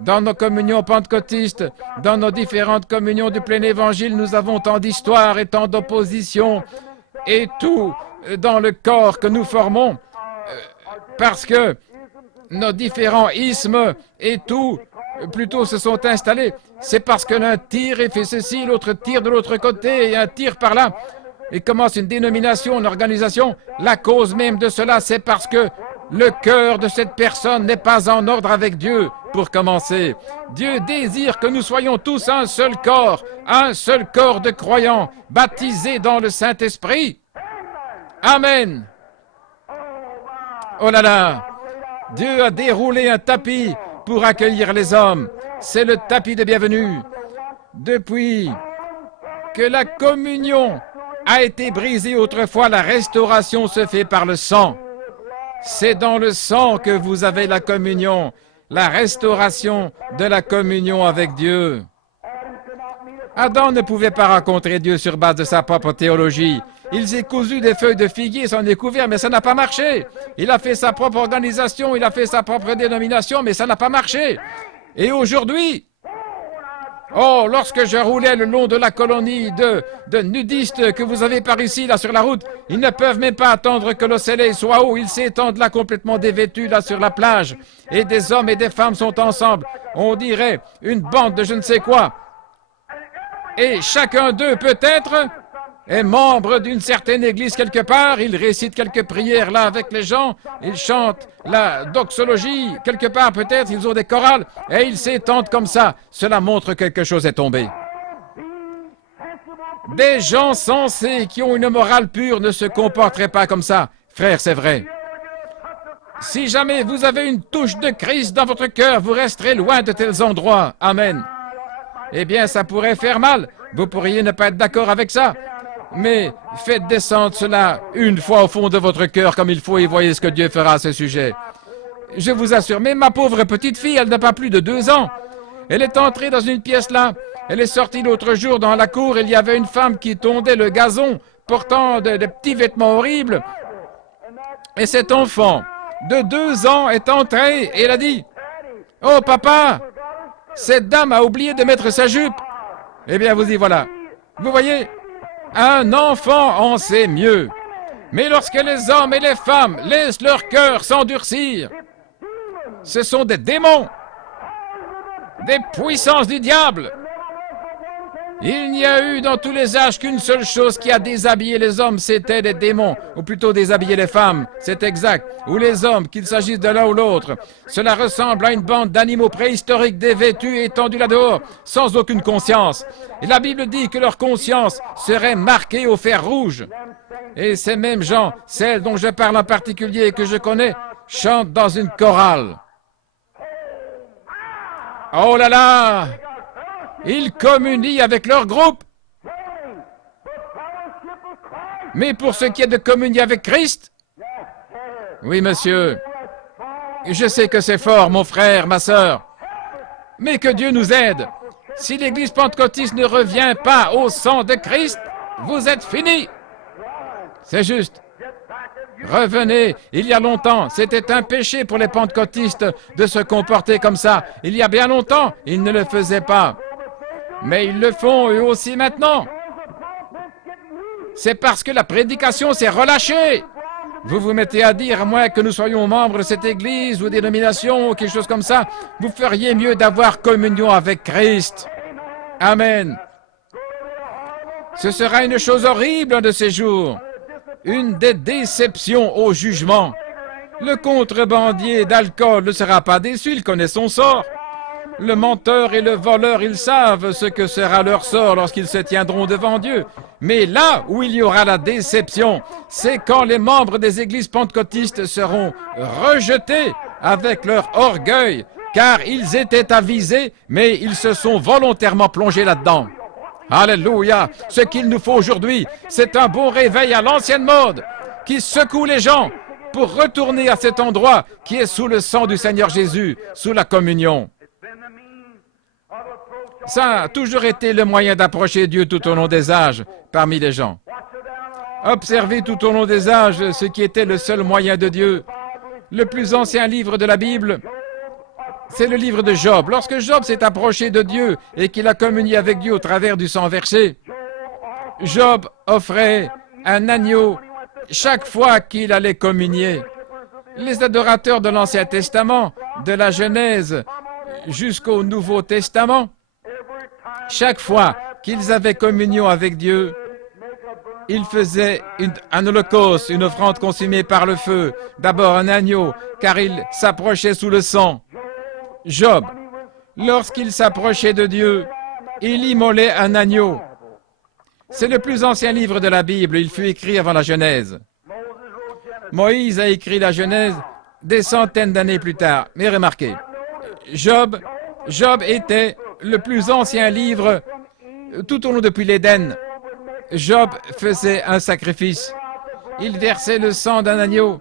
dans nos communions pentecôtistes, dans nos différentes communions du plein évangile, nous avons tant d'histoires et tant d'oppositions et tout dans le corps que nous formons, parce que nos différents ismes et tout, plutôt se sont installés. C'est parce que l'un tire et fait ceci, l'autre tire de l'autre côté et un tire par là. Et commence une dénomination, une organisation. La cause même de cela, c'est parce que le cœur de cette personne n'est pas en ordre avec Dieu, pour commencer. Dieu désire que nous soyons tous un seul corps de croyants, baptisés dans le Saint-Esprit. Amen. Oh là là, Dieu a déroulé un tapis pour accueillir les hommes. C'est le tapis de bienvenue. Depuis que la communion a été brisée autrefois, la restauration se fait par le sang. C'est dans le sang que vous avez la communion, la restauration de la communion avec Dieu. Adam ne pouvait pas rencontrer Dieu sur base de sa propre théologie. Il s'est cousu des feuilles de figuier, s'en est couvert, mais ça n'a pas marché. Il a fait sa propre organisation, il a fait sa propre dénomination, mais ça n'a pas marché. Et aujourd'hui, oh, lorsque je roulais le long de la colonie de nudistes que vous avez par ici, là, sur la route, ils ne peuvent même pas attendre que le soleil soit haut. Ils s'étendent là complètement dévêtus, là, sur la plage. Et des hommes et des femmes sont ensemble. On dirait une bande de je ne sais quoi. Et chacun d'eux, peut-être, est membre d'une certaine église quelque part. Ils récitent quelques prières là avec les gens. Ils chantent la doxologie quelque part, peut-être. Ils ont des chorales et ils s'étendent comme ça. Cela montre que quelque chose est tombé. Des gens sensés qui ont une morale pure ne se comporteraient pas comme ça. Frère, c'est vrai. Si jamais vous avez une touche de Christ dans votre cœur, vous resterez loin de tels endroits. Amen. Eh bien, ça pourrait faire mal. Vous pourriez ne pas être d'accord avec ça. Mais faites descendre cela une fois au fond de votre cœur comme il faut et voyez ce que Dieu fera à ce sujet. Je vous assure, mais ma pauvre petite fille, elle n'a pas plus de 2 ans. Elle est entrée dans une pièce là. Elle est sortie l'autre jour dans la cour. Il y avait une femme qui tondait le gazon, portant de petits vêtements horribles. Et cet enfant de 2 ans est entré et elle a dit « Oh papa, cette dame a oublié de mettre sa jupe. » Eh bien, vous y voilà. Vous voyez, un enfant en sait mieux. Mais lorsque les hommes et les femmes laissent leur cœur s'endurcir, ce sont des démons, des puissances du diable. Il n'y a eu dans tous les âges qu'une seule chose qui a déshabillé les hommes, c'était les démons, ou plutôt déshabillé les femmes, c'est exact, ou les hommes, qu'il s'agisse de l'un ou l'autre. Cela ressemble à une bande d'animaux préhistoriques dévêtus et étendus là-dehors, sans aucune conscience. Et la Bible dit que leur conscience serait marquée au fer rouge. Et ces mêmes gens, celles dont je parle en particulier et que je connais, chantent dans une chorale. Oh là là! Ils communient avec leur groupe. Mais pour ce qui est de communier avec Christ, oui, monsieur, je sais que c'est fort, mon frère, ma sœur, mais que Dieu nous aide. Si l'Église pentecôtiste ne revient pas au sang de Christ, vous êtes finis. C'est juste. Revenez, il y a longtemps, c'était un péché pour les pentecôtistes de se comporter comme ça. Il y a bien longtemps, ils ne le faisaient pas. Mais ils le font eux aussi maintenant. C'est parce que la prédication s'est relâchée. Vous vous mettez à dire, à moins que nous soyons membres de cette église ou dénomination ou quelque chose comme ça, vous feriez mieux d'avoir communion avec Christ. Amen. Ce sera une chose horrible un de ces jours. Une des déceptions au jugement. Le contrebandier d'alcool ne sera pas déçu, il connaît son sort. Le menteur et le voleur, ils savent ce que sera leur sort lorsqu'ils se tiendront devant Dieu. Mais là où il y aura la déception, c'est quand les membres des églises pentecôtistes seront rejetés avec leur orgueil, car ils étaient avisés, mais ils se sont volontairement plongés là-dedans. Alléluia! Ce qu'il nous faut aujourd'hui, c'est un bon réveil à l'ancienne mode, qui secoue les gens pour retourner à cet endroit qui est sous le sang du Seigneur Jésus, sous la communion. Ça a toujours été le moyen d'approcher Dieu tout au long des âges parmi les gens. Observez tout au long des âges ce qui était le seul moyen de Dieu. Le plus ancien livre de la Bible, c'est le livre de Job. Lorsque Job s'est approché de Dieu et qu'il a communié avec Dieu au travers du sang versé, Job offrait un agneau chaque fois qu'il allait communier. Les adorateurs de l'Ancien Testament, de la Genèse jusqu'au Nouveau Testament, chaque fois qu'ils avaient communion avec Dieu, ils faisaient un holocauste, une offrande consumée par le feu, d'abord un agneau, car ils s'approchaient sous le sang. Job, lorsqu'il s'approchait de Dieu, il immolait un agneau. C'est le plus ancien livre de la Bible, il fut écrit avant la Genèse. Moïse a écrit la Genèse des centaines d'années plus tard. Mais remarquez, Job était le plus ancien livre tout au long depuis l'Éden. Job faisait un sacrifice. Il versait le sang d'un agneau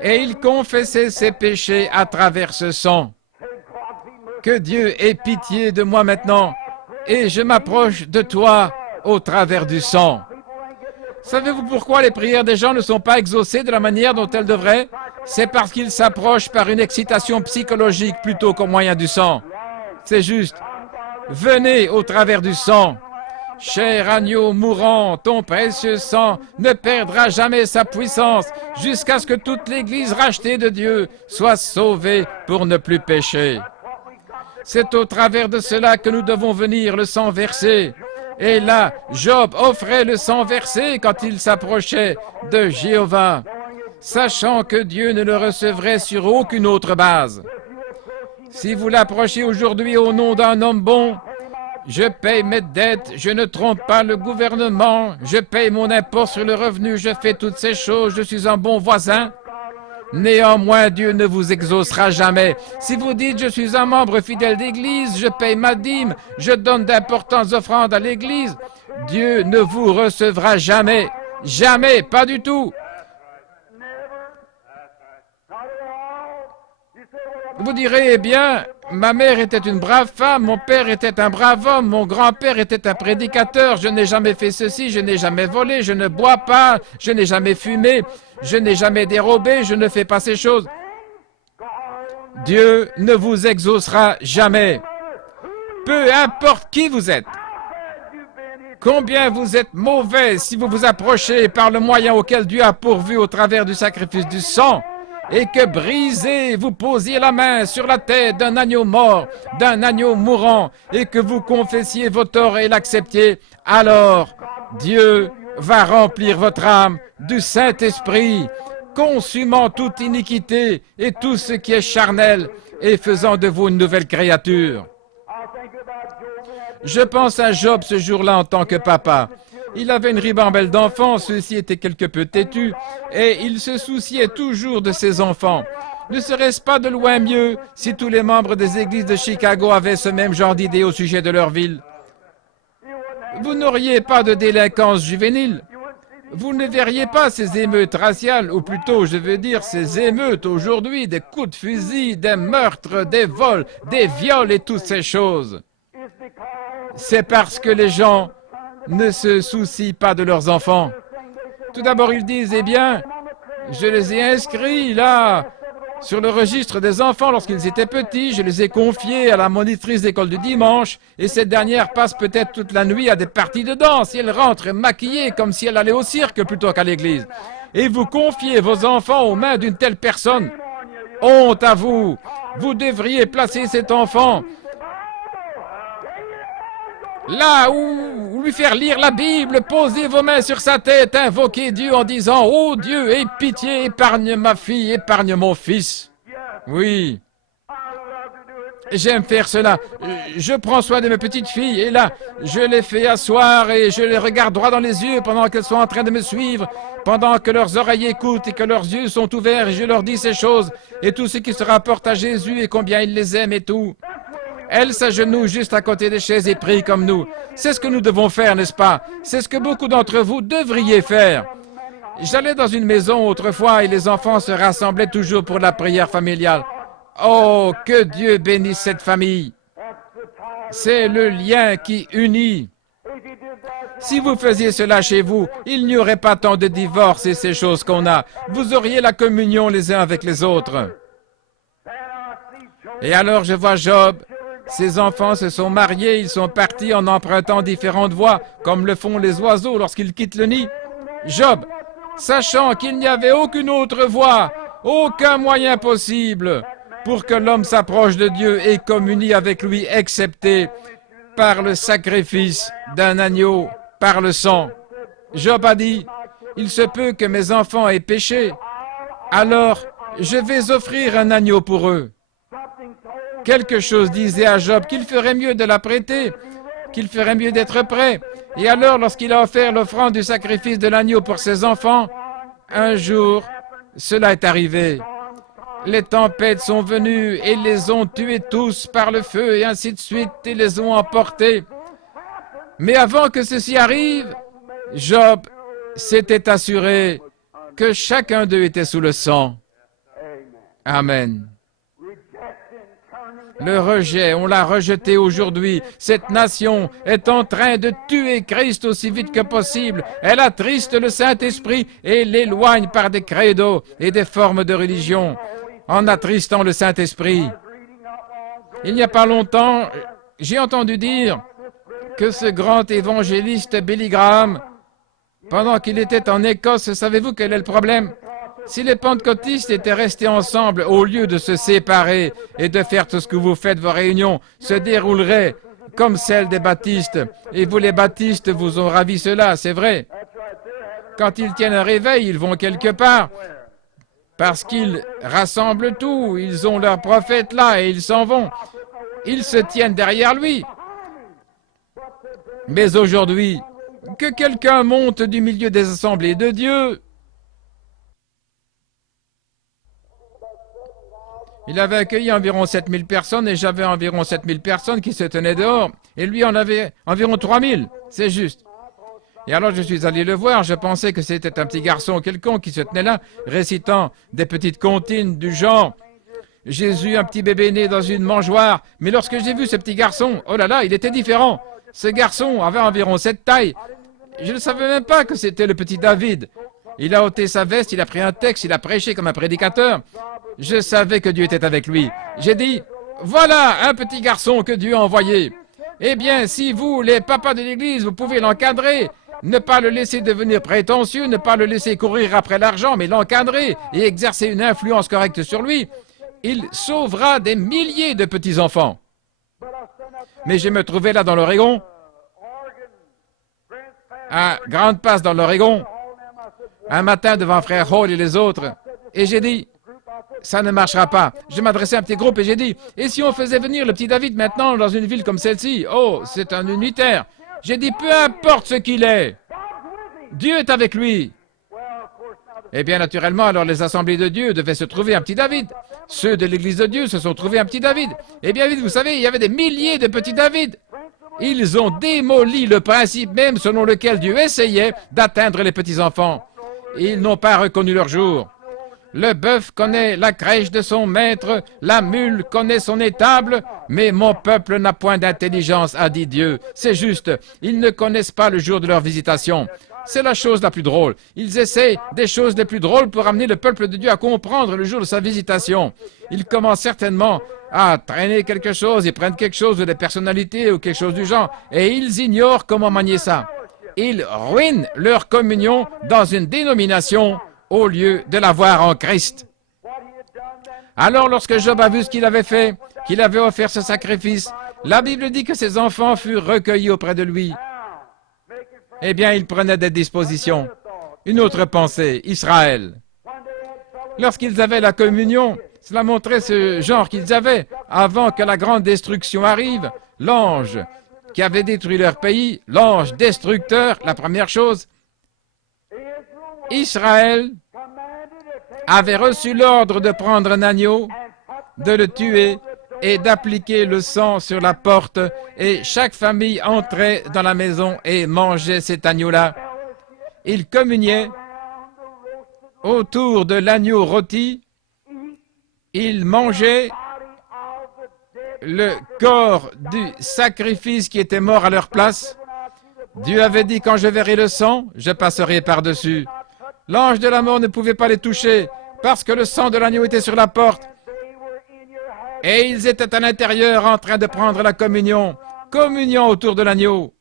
et il confessait ses péchés à travers ce sang. Que Dieu ait pitié de moi maintenant et je m'approche de toi au travers du sang. Savez-vous pourquoi les prières des gens ne sont pas exaucées de la manière dont elles devraient? C'est parce qu'ils s'approchent par une excitation psychologique plutôt qu'au moyen du sang. C'est juste. Venez au travers du sang. Cher agneau mourant, ton précieux sang ne perdra jamais sa puissance jusqu'à ce que toute l'Église rachetée de Dieu soit sauvée pour ne plus pécher. C'est au travers de cela que nous devons venir, le sang versé. Et là, Job offrait le sang versé quand il s'approchait de Jéhovah, sachant que Dieu ne le recevrait sur aucune autre base. Si vous l'approchez aujourd'hui au nom d'un homme bon, je paye mes dettes, je ne trompe pas le gouvernement, je paye mon impôt sur le revenu, je fais toutes ces choses, je suis un bon voisin. Néanmoins, Dieu ne vous exaucera jamais. Si vous dites, je suis un membre fidèle d'Église, je paye ma dîme, je donne d'importantes offrandes à l'Église, Dieu ne vous recevra jamais. Jamais, pas du tout. Vous direz, eh bien, ma mère était une brave femme, mon père était un brave homme, mon grand-père était un prédicateur, je n'ai jamais fait ceci, je n'ai jamais volé, je ne bois pas, je n'ai jamais fumé, je n'ai jamais dérobé, je ne fais pas ces choses. Dieu ne vous exaucera jamais. Peu importe qui vous êtes, combien vous êtes mauvais si vous vous approchez par le moyen auquel Dieu a pourvu au travers du sacrifice du sang, et que brisé, vous posiez la main sur la tête d'un agneau mort, d'un agneau mourant, et que vous confessiez vos torts et l'acceptiez, alors Dieu va remplir votre âme du Saint-Esprit, consumant toute iniquité et tout ce qui est charnel, et faisant de vous une nouvelle créature. Je pense à Job ce jour-là en tant que papa. Il avait une ribambelle d'enfants, ceux-ci étaient quelque peu têtus, et il se souciait toujours de ses enfants. Ne serait-ce pas de loin mieux si tous les membres des églises de Chicago avaient ce même genre d'idées au sujet de leur ville? Vous n'auriez pas de délinquance juvénile. Vous ne verriez pas ces émeutes raciales, ou plutôt, je veux dire, ces émeutes aujourd'hui, des coups de fusil, des meurtres, des vols, des viols et toutes ces choses. C'est parce que les gens ne se soucient pas de leurs enfants. Tout d'abord, ils disent, eh bien, je les ai inscrits là, sur le registre des enfants lorsqu'ils étaient petits. Je les ai confiés à la monitrice d'école du dimanche et cette dernière passe peut-être toute la nuit à des parties de danse et elle rentre maquillée comme si elle allait au cirque plutôt qu'à l'église. Et vous confiez vos enfants aux mains d'une telle personne. Honte à vous! Vous devriez placer cet enfant là où lui faire lire la Bible, posez vos mains sur sa tête, invoquez Dieu en disant « Oh Dieu, aie pitié, épargne ma fille, épargne mon fils. » Oui, j'aime faire cela. Je prends soin de mes petites filles et là, je les fais asseoir et je les regarde droit dans les yeux pendant qu'elles sont en train de me suivre, pendant que leurs oreilles écoutent et que leurs yeux sont ouverts et je leur dis ces choses et tout ce qui se rapporte à Jésus et combien il les aime et tout. Elles s'agenouillent juste à côté des chaises et prient comme nous. C'est ce que nous devons faire, n'est-ce pas? C'est ce que beaucoup d'entre vous devriez faire. J'allais dans une maison autrefois et les enfants se rassemblaient toujours pour la prière familiale. Oh, que Dieu bénisse cette famille. C'est le lien qui unit. Si vous faisiez cela chez vous, il n'y aurait pas tant de divorces et ces choses qu'on a. Vous auriez la communion les uns avec les autres. Et alors je vois Job. Ses enfants se sont mariés, ils sont partis en empruntant différentes voies, comme le font les oiseaux lorsqu'ils quittent le nid. Job, sachant qu'il n'y avait aucune autre voie, aucun moyen possible pour que l'homme s'approche de Dieu et communie avec lui, excepté par le sacrifice d'un agneau, par le sang. Job a dit, « Il se peut que mes enfants aient péché, alors je vais offrir un agneau pour eux. » Quelque chose disait à Job qu'il ferait mieux de l'apprêter, qu'il ferait mieux d'être prêt. Et alors, lorsqu'il a offert l'offrande du sacrifice de l'agneau pour ses enfants, un jour, cela est arrivé. Les tempêtes sont venues et les ont tués tous par le feu et ainsi de suite et les ont emportés. Mais avant que ceci arrive, Job s'était assuré que chacun d'eux était sous le sang. Amen. Le rejet, on l'a rejeté aujourd'hui. Cette nation est en train de tuer Christ aussi vite que possible. Elle attriste le Saint-Esprit et l'éloigne par des credos et des formes de religion, en attristant le Saint-Esprit. Il n'y a pas longtemps, j'ai entendu dire que ce grand évangéliste Billy Graham, pendant qu'il était en Écosse, savez-vous quel est le problème? Si les pentecôtistes étaient restés ensemble, au lieu de se séparer et de faire tout ce que vous faites, vos réunions se dérouleraient comme celles des baptistes. Et vous, les baptistes, vous ont ravi cela, c'est vrai. Quand ils tiennent un réveil, ils vont quelque part, parce qu'ils rassemblent tout. Ils ont leur prophète là et ils s'en vont. Ils se tiennent derrière lui. Mais aujourd'hui, que quelqu'un monte du milieu des assemblées de Dieu. Il avait accueilli environ 7000 personnes et j'avais environ 7000 personnes qui se tenaient dehors. Et lui en avait environ 3000, c'est juste. Et alors je suis allé le voir, je pensais que c'était un petit garçon quelconque qui se tenait là, récitant des petites comptines du genre « Jésus, un petit bébé né dans une mangeoire ». Mais lorsque j'ai vu ce petit garçon, oh là là, il était différent. Ce garçon avait environ cette taille. Je ne savais même pas que c'était le petit David. Il a ôté sa veste, il a pris un texte, il a prêché comme un prédicateur. Je savais que Dieu était avec lui. J'ai dit, voilà un petit garçon que Dieu a envoyé. Eh bien, si vous, les papas de l'Église, vous pouvez l'encadrer, ne pas le laisser devenir prétentieux, ne pas le laisser courir après l'argent, mais l'encadrer et exercer une influence correcte sur lui, il sauvera des milliers de petits-enfants. Mais je me trouvais là dans l'Oregon, à Grande Passe dans l'Oregon, un matin devant Frère Hall et les autres, et j'ai dit, ça ne marchera pas. Je m'adressais à un petit groupe et j'ai dit, et si on faisait venir le petit David maintenant dans une ville comme celle-ci? Oh, c'est un unitaire. J'ai dit, peu importe ce qu'il est, Dieu est avec lui. Eh bien, naturellement, alors les assemblées de Dieu devaient se trouver un petit David. Ceux de l'Église de Dieu se sont trouvés un petit David. Eh bien, vite, vous savez, il y avait des milliers de petits David. Ils ont démoli le principe même selon lequel Dieu essayait d'atteindre les petits-enfants. Ils n'ont pas reconnu leur jour. Le bœuf connaît la crèche de son maître, la mule connaît son étable, mais mon peuple n'a point d'intelligence, a dit Dieu. C'est juste, ils ne connaissent pas le jour de leur visitation. C'est la chose la plus drôle. Ils essaient des choses les plus drôles pour amener le peuple de Dieu à comprendre le jour de sa visitation. Ils commencent certainement à traîner quelque chose, ils prennent quelque chose ou des personnalités ou quelque chose du genre, et ils ignorent comment manier ça. Ils ruinent leur communion dans une dénomination au lieu de l'avoir en Christ. Alors, lorsque Job a vu ce qu'il avait fait, qu'il avait offert ce sacrifice, la Bible dit que ses enfants furent recueillis auprès de lui. Eh bien, il prenait des dispositions. Une autre pensée, Israël. Lorsqu'ils avaient la communion, cela montrait ce genre qu'ils avaient avant que la grande destruction arrive. L'ange qui avait détruit leur pays, l'ange destructeur, la première chose. Israël avait reçu l'ordre de prendre un agneau, de le tuer et d'appliquer le sang sur la porte, et chaque famille entrait dans la maison et mangeait cet agneau-là. Ils communiaient autour de l'agneau rôti, ils mangeaient le corps du sacrifice qui était mort à leur place. Dieu avait dit, quand je verrai le sang, je passerai par-dessus. L'ange de la mort ne pouvait pas les toucher parce que le sang de l'agneau était sur la porte. Et ils étaient à l'intérieur en train de prendre la communion, communion autour de l'agneau.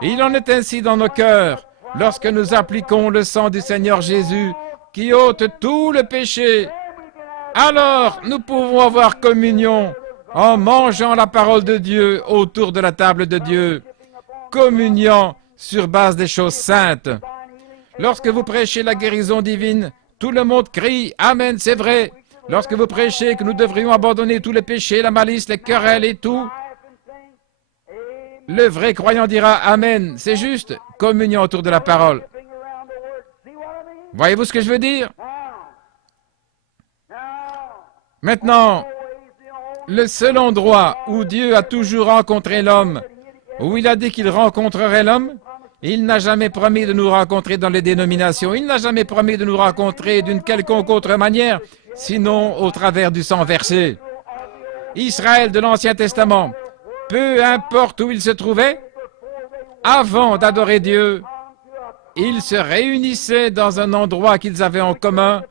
Il en est ainsi dans nos cœurs lorsque nous appliquons le sang du Seigneur Jésus qui ôte tout le péché. Alors nous pouvons avoir communion en mangeant la parole de Dieu autour de la table de Dieu. Communion sur base des choses saintes. Lorsque vous prêchez la guérison divine, tout le monde crie « Amen, c'est vrai ». Lorsque vous prêchez que nous devrions abandonner tous les péchés, la malice, les querelles et tout, le vrai croyant dira « Amen, c'est juste ». Communion autour de la parole. Voyez-vous ce que je veux dire? Maintenant, le seul endroit où Dieu a toujours rencontré l'homme, où il a dit qu'il rencontrerait l'homme, il n'a jamais promis de nous rencontrer dans les dénominations, il n'a jamais promis de nous rencontrer d'une quelconque autre manière, sinon au travers du sang versé. Israël de l'Ancien Testament, peu importe où il se trouvait, avant d'adorer Dieu, ils se réunissaient dans un endroit qu'ils avaient en commun,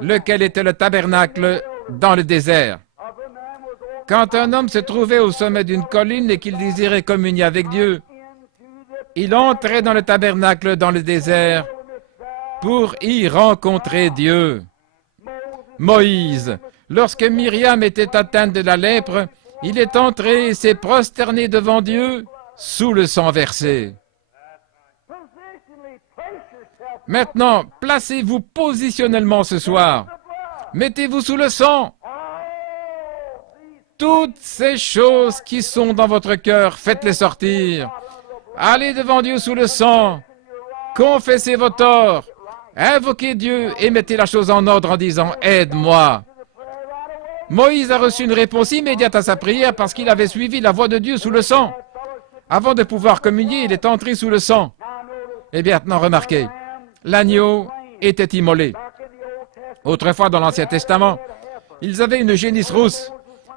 lequel était le tabernacle dans le désert. Quand un homme se trouvait au sommet d'une colline et qu'il désirait communier avec Dieu, il entrait dans le tabernacle dans le désert pour y rencontrer Dieu. Moïse, lorsque Myriam était atteinte de la lèpre, il est entré et s'est prosterné devant Dieu sous le sang versé. Maintenant, placez-vous positionnellement ce soir. Mettez-vous sous le sang. Toutes ces choses qui sont dans votre cœur, faites-les sortir. Allez devant Dieu sous le sang. Confessez vos torts. Invoquez Dieu et mettez la chose en ordre en disant « Aide-moi ». Moïse a reçu une réponse immédiate à sa prière parce qu'il avait suivi la voix de Dieu sous le sang. Avant de pouvoir communier, il est entré sous le sang. Et bien maintenant, remarquez, l'agneau était immolé. Autrefois, dans l'Ancien Testament, ils avaient une génisse rousse.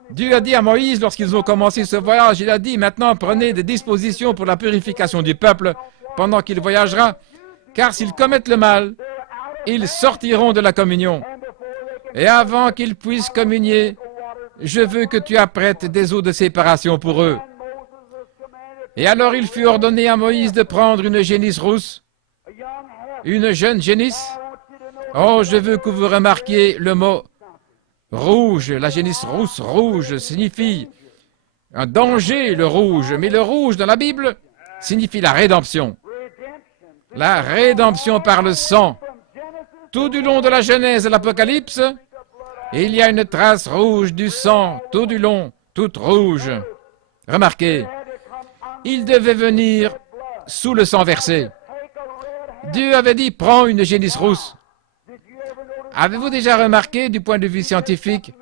Dieu a dit à Moïse, lorsqu'ils ont commencé ce voyage, il a dit, maintenant prenez des dispositions pour la purification du peuple pendant qu'il voyagera, car s'ils commettent le mal, ils sortiront de la communion. Et avant qu'ils puissent communier, je veux que tu apprêtes des eaux de séparation pour eux. Et alors il fut ordonné à Moïse de prendre une génisse rousse, une jeune génisse. Oh, je veux que vous remarquiez le mot rouge. La génisse rousse, rouge, signifie un danger, le rouge. Mais le rouge, dans la Bible, signifie la rédemption. La rédemption par le sang. Tout du long de la Genèse et l'Apocalypse, il y a une trace rouge du sang, tout du long, toute rouge. Remarquez, il devait venir sous le sang versé. Dieu avait dit, prends une génisse rousse. Avez-vous déjà remarqué, du point de vue scientifique,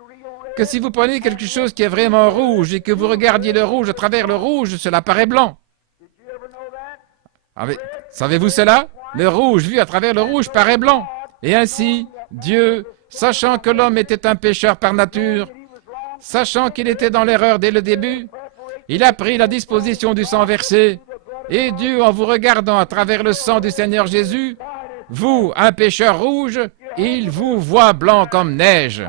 que si vous prenez quelque chose qui est vraiment rouge et que vous regardiez le rouge à travers le rouge, cela paraît blanc? Savez-vous cela? Le rouge vu à travers le rouge paraît blanc. Et ainsi, Dieu, sachant que l'homme était un pécheur par nature, sachant qu'il était dans l'erreur dès le début, il a pris la disposition du sang versé Et Dieu, en vous regardant à travers le sang du Seigneur Jésus, vous, un pécheur rouge, il vous voit blanc comme neige.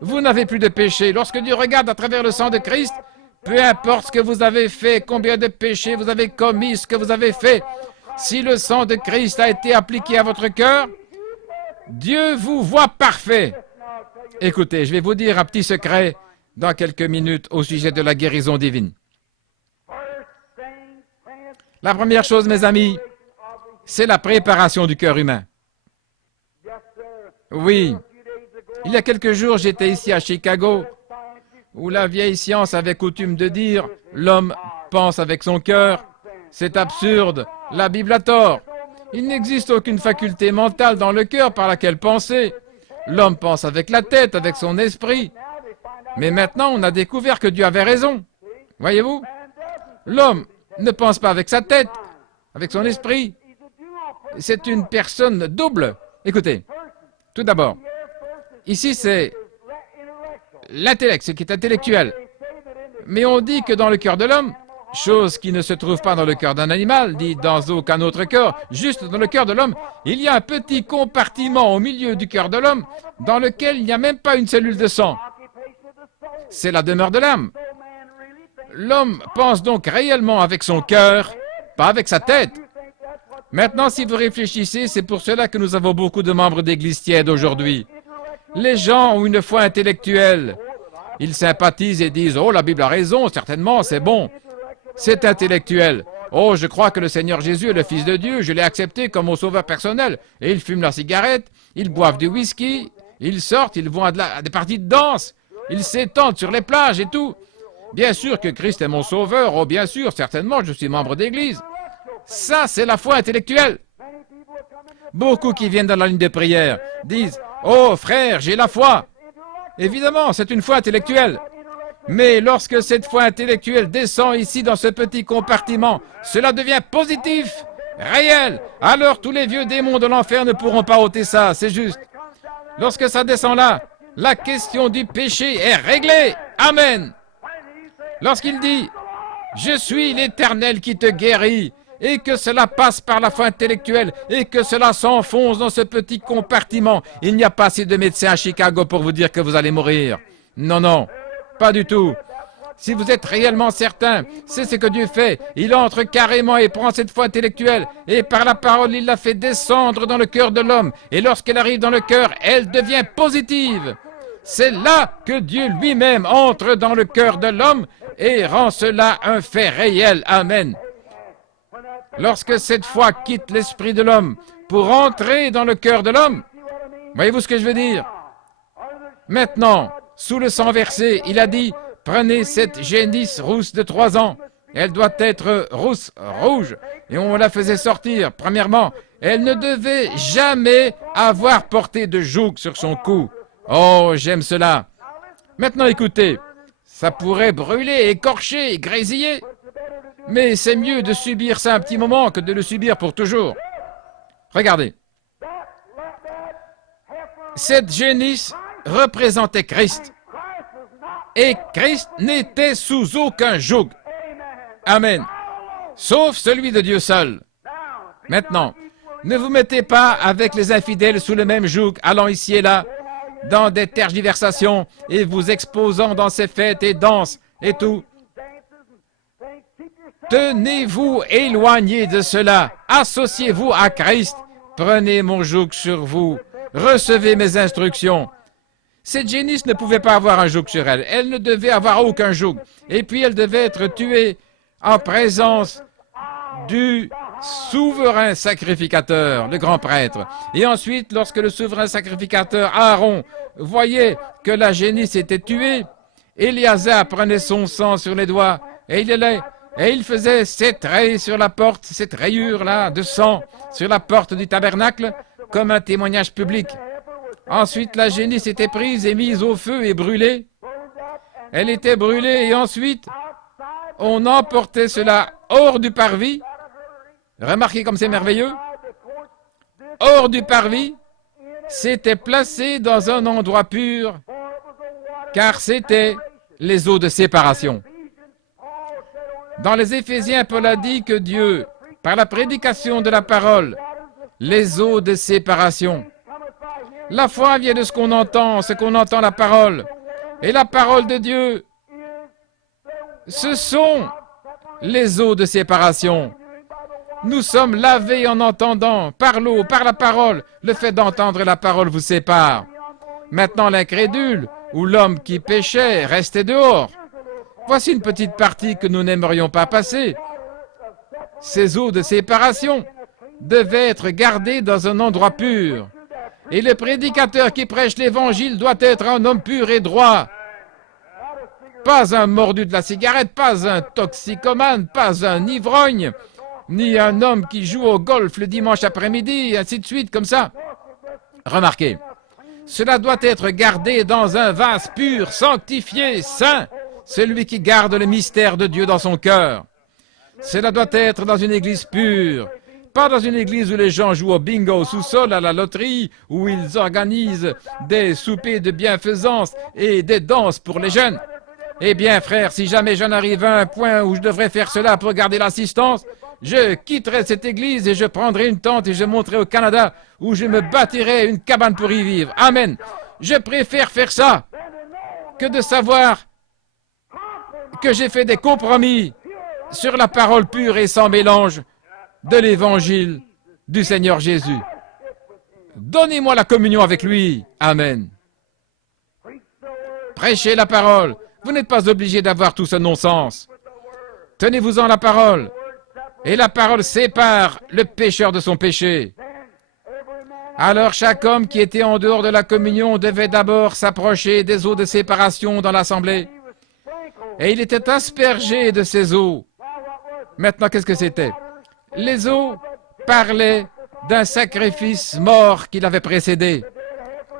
Vous n'avez plus de péché. Lorsque Dieu regarde à travers le sang de Christ, peu importe ce que vous avez fait, combien de péchés vous avez commis, ce que vous avez fait, si le sang de Christ a été appliqué à votre cœur, Dieu vous voit parfait. Écoutez, je vais vous dire un petit secret dans quelques minutes au sujet de la guérison divine. La première chose, mes amis, c'est la préparation du cœur humain. Oui, il y a quelques jours, j'étais ici à Chicago, où la vieille science avait coutume de dire « l'homme pense avec son cœur ». C'est absurde, la Bible a tort. Il n'existe aucune faculté mentale dans le cœur par laquelle penser. L'homme pense avec la tête, avec son esprit. Mais maintenant, on a découvert que Dieu avait raison. Voyez-vous? L'homme ne pense pas avec sa tête, avec son esprit. C'est une personne double. Écoutez, tout d'abord, ici c'est l'intellect, ce qui est intellectuel. Mais on dit que dans le cœur de l'homme, chose qui ne se trouve pas dans le cœur d'un animal, dit dans aucun autre cœur, juste dans le cœur de l'homme, il y a un petit compartiment au milieu du cœur de l'homme dans lequel il n'y a même pas une cellule de sang. C'est la demeure de l'âme. L'homme pense donc réellement avec son cœur, pas avec sa tête. Maintenant, si vous réfléchissez, c'est pour cela que nous avons beaucoup de membres d'église tièdes aujourd'hui. Les gens ont une foi intellectuelle. Ils sympathisent et disent « Oh, la Bible a raison, certainement, c'est bon. » C'est intellectuel. « Oh, je crois que le Seigneur Jésus est le Fils de Dieu, je l'ai accepté comme mon sauveur personnel. » Et ils fument la cigarette, ils boivent du whisky, ils sortent, ils vont à des parties de danse, ils s'étendent sur les plages et tout. Bien sûr que Christ est mon sauveur, oh bien sûr, certainement, je suis membre d'église. Ça, c'est la foi intellectuelle. Beaucoup qui viennent dans la ligne de prière disent « Oh, frère, j'ai la foi. » Évidemment, c'est une foi intellectuelle. Mais lorsque cette foi intellectuelle descend ici dans ce petit compartiment, cela devient positif, réel. Alors tous les vieux démons de l'enfer ne pourront pas ôter ça, c'est juste. Lorsque ça descend là, la question du péché est réglée. Amen. Lorsqu'il dit « Je suis l'Éternel qui te guérit », et que cela passe par la foi intellectuelle, et que cela s'enfonce dans ce petit compartiment, il n'y a pas assez de médecins à Chicago pour vous dire que vous allez mourir. Non, non, pas du tout. Si vous êtes réellement certain, c'est ce que Dieu fait. Il entre carrément et prend cette foi intellectuelle, et par la parole, il la fait descendre dans le cœur de l'homme, et lorsqu'elle arrive dans le cœur, elle devient positive. C'est là que Dieu lui-même entre dans le cœur de l'homme et rend cela un fait réel. Amen. Lorsque cette foi quitte l'esprit de l'homme pour entrer dans le cœur de l'homme, voyez-vous ce que je veux dire? Maintenant, sous le sang versé, il a dit, prenez cette génisse rousse de 3 ans. Elle doit être rousse, rouge. Et on la faisait sortir. Premièrement, elle ne devait jamais avoir porté de joug sur son cou. Oh, j'aime cela. Maintenant, écoutez, ça pourrait brûler, écorcher, grésiller. Mais c'est mieux de subir ça un petit moment que de le subir pour toujours. Regardez. Cette génisse représentait Christ. Et Christ n'était sous aucun joug. Amen. Sauf celui de Dieu seul. Maintenant, ne vous mettez pas avec les infidèles sous le même joug, allant ici et là, dans des tergiversations et vous exposant dans ces fêtes et danses et tout. Tenez-vous éloigné de cela. Associez-vous à Christ. Prenez mon joug sur vous. Recevez mes instructions. Cette génisse ne pouvait pas avoir un joug sur elle. Elle ne devait avoir aucun joug. Et puis elle devait être tuée en présence du souverain sacrificateur, le grand prêtre. Et ensuite, lorsque le souverain sacrificateur Aaron voyait que la génisse était tuée, Éléazar prenait son sang sur les doigts et il faisait cette raie sur la porte, cette rayure-là de sang sur la porte du tabernacle, comme un témoignage public. Ensuite, la génisse était prise et mise au feu et brûlée. Elle était brûlée et ensuite, on emportait cela hors du parvis. Remarquez comme c'est merveilleux. Hors du parvis, c'était placé dans un endroit pur, car c'était les eaux de séparation. Dans les Éphésiens, Paul a dit que Dieu, par la prédication de la parole, les eaux de séparation. La foi vient de ce qu'on entend la parole. Et la parole de Dieu, ce sont les eaux de séparation. Nous sommes lavés en entendant, par l'eau, par la parole. Le fait d'entendre la parole vous sépare. Maintenant, l'incrédule, ou l'homme qui péchait, restait dehors. Voici une petite partie que nous n'aimerions pas passer. Ces eaux de séparation devaient être gardées dans un endroit pur. Et le prédicateur qui prêche l'Évangile doit être un homme pur et droit. Pas un mordu de la cigarette, pas un toxicomane, pas un ivrogne, ni un homme qui joue au golf le dimanche après-midi, et ainsi de suite, comme ça. Remarquez, cela doit être gardé dans un vase pur, sanctifié, saint, celui qui garde le mystère de Dieu dans son cœur. Cela doit être dans une église pure, pas dans une église où les gens jouent au bingo au sous-sol, à la loterie, où ils organisent des soupers de bienfaisance et des danses pour les jeunes. Eh bien, frère, si jamais j'en arrive à un point où je devrais faire cela pour garder l'assistance, je quitterai cette église et je prendrai une tente et je monterai au Canada où je me bâtirai une cabane pour y vivre. Amen. Je préfère faire ça que de savoir que j'ai fait des compromis sur la parole pure et sans mélange de l'évangile du Seigneur Jésus. Donnez-moi la communion avec lui. Amen. Prêchez la parole. Vous n'êtes pas obligé d'avoir tout ce non-sens. Tenez-vous-en à la parole. Et la parole sépare le pécheur de son péché. Alors chaque homme qui était en dehors de la communion devait d'abord s'approcher des eaux de séparation dans l'assemblée. Et il était aspergé de ces eaux. Maintenant, qu'est-ce que c'était? Les eaux parlaient d'un sacrifice mort qui l'avait précédé.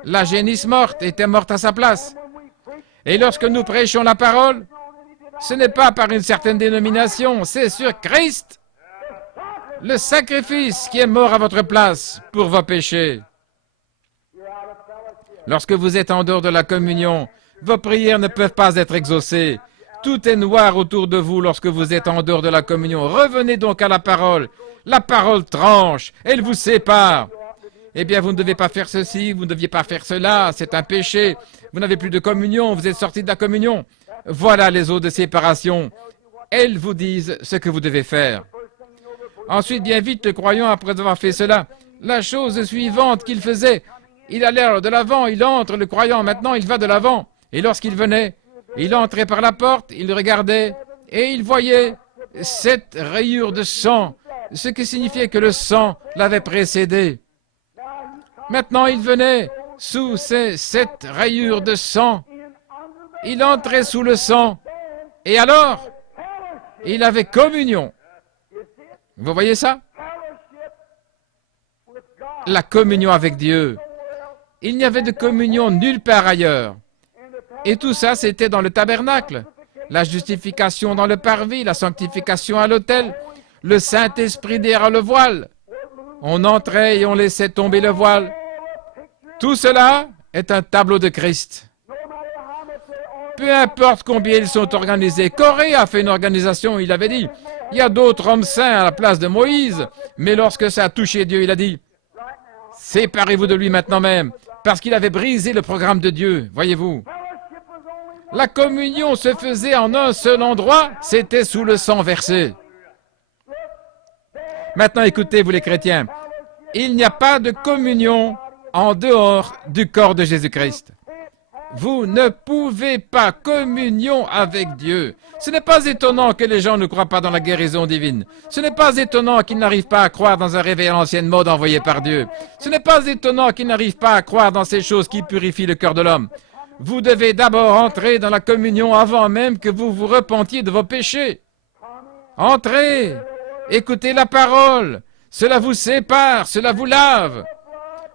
La génisse morte était morte à sa place. Et lorsque nous prêchons la parole, ce n'est pas par une certaine dénomination, c'est sur Christ, le sacrifice qui est mort à votre place pour vos péchés. Lorsque vous êtes en dehors de la communion, vos prières ne peuvent pas être exaucées. Tout est noir autour de vous lorsque vous êtes en dehors de la communion. Revenez donc à la parole. La parole tranche, elle vous sépare. Eh bien, vous ne devez pas faire ceci, vous ne deviez pas faire cela, c'est un péché. Vous n'avez plus de communion, vous êtes sorti de la communion. Voilà les eaux de séparation. Elles vous disent ce que vous devez faire. Ensuite, bien vite, le croyant, après avoir fait cela, la chose suivante qu'il faisait, il allait de l'avant, il entre, le croyant, maintenant il va de l'avant. Et lorsqu'il venait, il entrait par la porte, il regardait, et il voyait cette rayure de sang, ce qui signifiait que le sang l'avait précédé. Maintenant, il venait sous cette rayure de sang. Il entrait sous le sang. Et alors, il avait communion. Vous voyez ça? La communion avec Dieu. Il n'y avait de communion nulle part ailleurs. Et tout ça, c'était dans le tabernacle. La justification dans le parvis, la sanctification à l'autel, le Saint-Esprit derrière le voile. On entrait et on laissait tomber le voile. Tout cela est un tableau de Christ. Peu importe combien ils sont organisés. Corée a fait une organisation, il avait dit, il y a d'autres hommes saints à la place de Moïse, mais lorsque ça a touché Dieu, il a dit, séparez-vous de lui maintenant même, parce qu'il avait brisé le programme de Dieu, voyez-vous. La communion se faisait en un seul endroit, c'était sous le sang versé. Maintenant, écoutez, vous les chrétiens, il n'y a pas de communion en dehors du corps de Jésus-Christ. Vous ne pouvez pas communion avec Dieu. Ce n'est pas étonnant que les gens ne croient pas dans la guérison divine. Ce n'est pas étonnant qu'ils n'arrivent pas à croire dans un réveil à l'ancienne mode envoyé par Dieu. Ce n'est pas étonnant qu'ils n'arrivent pas à croire dans ces choses qui purifient le cœur de l'homme. Vous devez d'abord entrer dans la communion avant même que vous vous repentiez de vos péchés. Entrez, écoutez la parole. Cela vous sépare, cela vous lave.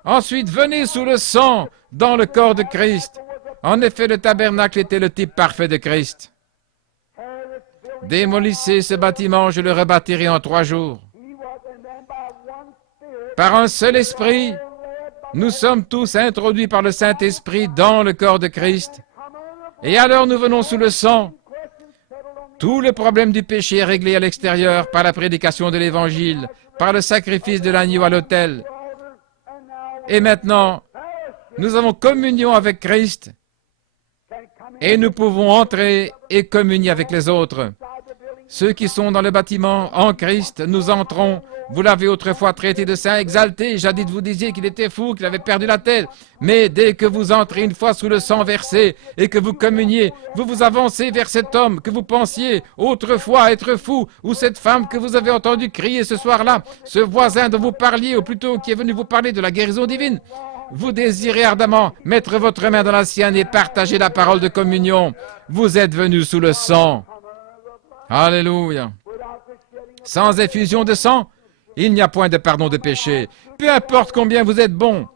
Ensuite, venez sous le sang dans le corps de Christ. En effet, le tabernacle était le type parfait de Christ. Démolissez ce bâtiment, je le rebâtirai en 3 jours. Par un seul esprit, nous sommes tous introduits par le Saint-Esprit dans le corps de Christ. Et alors nous venons sous le sang. Tout le problème du péché est réglé à l'extérieur par la prédication de l'Évangile, par le sacrifice de l'agneau à l'autel. Et maintenant, nous avons communion avec Christ et nous pouvons entrer et communier avec les autres. Ceux qui sont dans le bâtiment en Christ, nous entrons. Vous l'avez autrefois traité de saint exalté. Jadis, vous disiez qu'il était fou, qu'il avait perdu la tête. Mais dès que vous entrez une fois sous le sang versé et que vous communiez, vous vous avancez vers cet homme que vous pensiez autrefois être fou, ou cette femme que vous avez entendu crier ce soir-là, ce voisin dont vous parliez, ou plutôt qui est venu vous parler de la guérison divine. Vous désirez ardemment mettre votre main dans la sienne et partager la parole de communion. Vous êtes venu sous le sang. Alléluia. Sans effusion de sang, il n'y a point de pardon de péché. Peu importe combien vous êtes bon.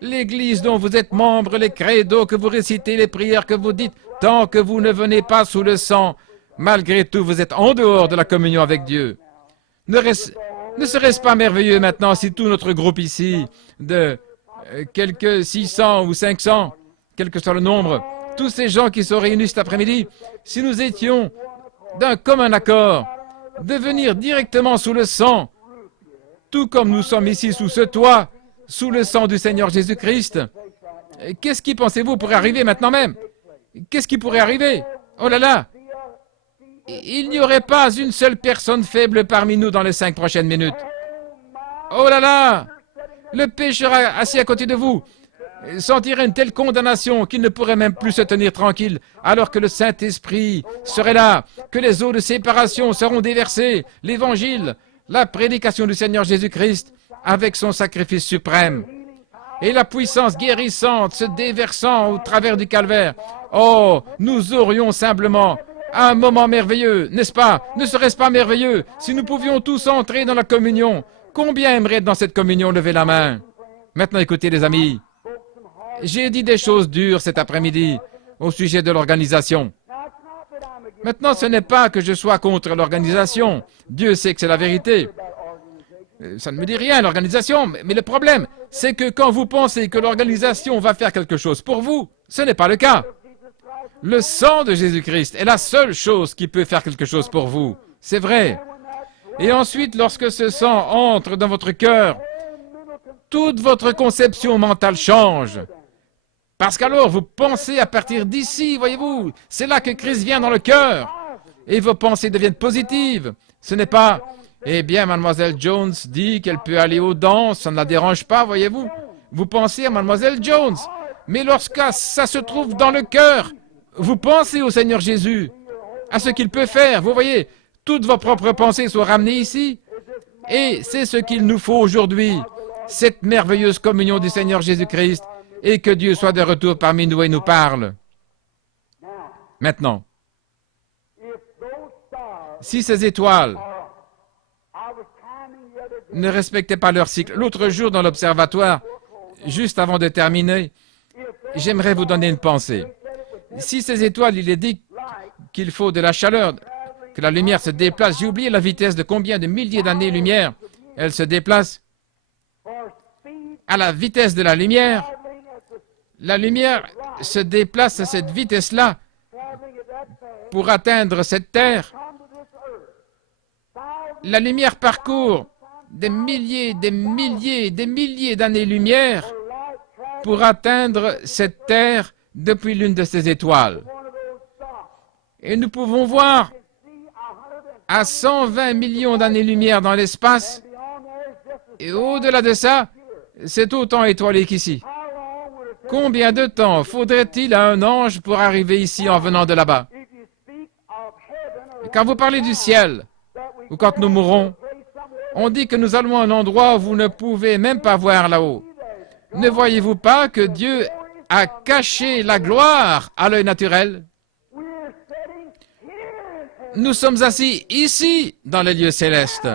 L'Église dont vous êtes membre, les credos que vous récitez, les prières que vous dites, tant que vous ne venez pas sous le sang, malgré tout, vous êtes en dehors de la communion avec Dieu. Ne serait-ce pas merveilleux maintenant si tout notre groupe ici, de quelques 600 ou 500, quel que soit le nombre, tous ces gens qui sont réunis cet après-midi, si nous étions d'un commun accord, de venir directement sous le sang, tout comme nous sommes ici sous ce toit, sous le sang du Seigneur Jésus-Christ. Qu'est-ce qui, pensez-vous, pourrait arriver maintenant même? Qu'est-ce qui pourrait arriver? Oh là là! Il n'y aurait pas une seule personne faible parmi nous dans les 5 prochaines minutes. Oh là là! Le pécheur assis à côté de vous sentirait une telle condamnation qu'il ne pourrait même plus se tenir tranquille, alors que le Saint-Esprit serait là, que les eaux de séparation seront déversées, l'Évangile, la prédication du Seigneur Jésus-Christ, avec son sacrifice suprême, et la puissance guérissante se déversant au travers du calvaire. Oh, nous aurions simplement un moment merveilleux, n'est-ce pas? Ne serait-ce pas merveilleux si nous pouvions tous entrer dans la communion? Combien aimeraient être dans cette communion? Levez la main. Maintenant, écoutez, les amis. J'ai dit des choses dures cet après-midi au sujet de l'organisation. Maintenant, ce n'est pas que je sois contre l'organisation. Dieu sait que c'est la vérité. Ça ne me dit rien, l'organisation. Mais le problème, c'est que quand vous pensez que l'organisation va faire quelque chose pour vous, ce n'est pas le cas. Le sang de Jésus-Christ est la seule chose qui peut faire quelque chose pour vous. C'est vrai. Et ensuite, lorsque ce sang entre dans votre cœur, toute votre conception mentale change. Parce qu'alors, vous pensez à partir d'ici, voyez-vous. C'est là que Christ vient dans le cœur. Et vos pensées deviennent positives. Ce n'est pas, eh bien, Mademoiselle Jones dit qu'elle peut aller aux danses, ça ne la dérange pas, voyez-vous. Vous pensez à Mademoiselle Jones. Mais lorsque ça se trouve dans le cœur, vous pensez au Seigneur Jésus, à ce qu'il peut faire. Vous voyez, toutes vos propres pensées sont ramenées ici. Et c'est ce qu'il nous faut aujourd'hui, cette merveilleuse communion du Seigneur Jésus-Christ, et que Dieu soit de retour parmi nous et nous parle. Maintenant, si ces étoiles ne respectaient pas leur cycle, l'autre jour dans l'observatoire, juste avant de terminer, j'aimerais vous donner une pensée. Si ces étoiles, il est dit qu'il faut de la chaleur, que la lumière se déplace, j'ai oublié la vitesse de combien de milliers d'années-lumière elle se déplace. À la vitesse de la lumière se déplace à cette vitesse-là pour atteindre cette terre. La lumière parcourt des milliers d'années-lumière pour atteindre cette terre depuis l'une de ces étoiles. Et nous pouvons voir à 120 millions d'années-lumière dans l'espace, et au-delà de ça, c'est autant étoilé qu'ici. Combien de temps faudrait-il à un ange pour arriver ici en venant de là-bas? Quand vous parlez du ciel, ou quand nous mourrons, on dit que nous allons à un endroit où vous ne pouvez même pas voir là-haut. Ne voyez-vous pas que Dieu a caché la gloire à l'œil naturel? Nous sommes assis ici, dans les lieux célestes.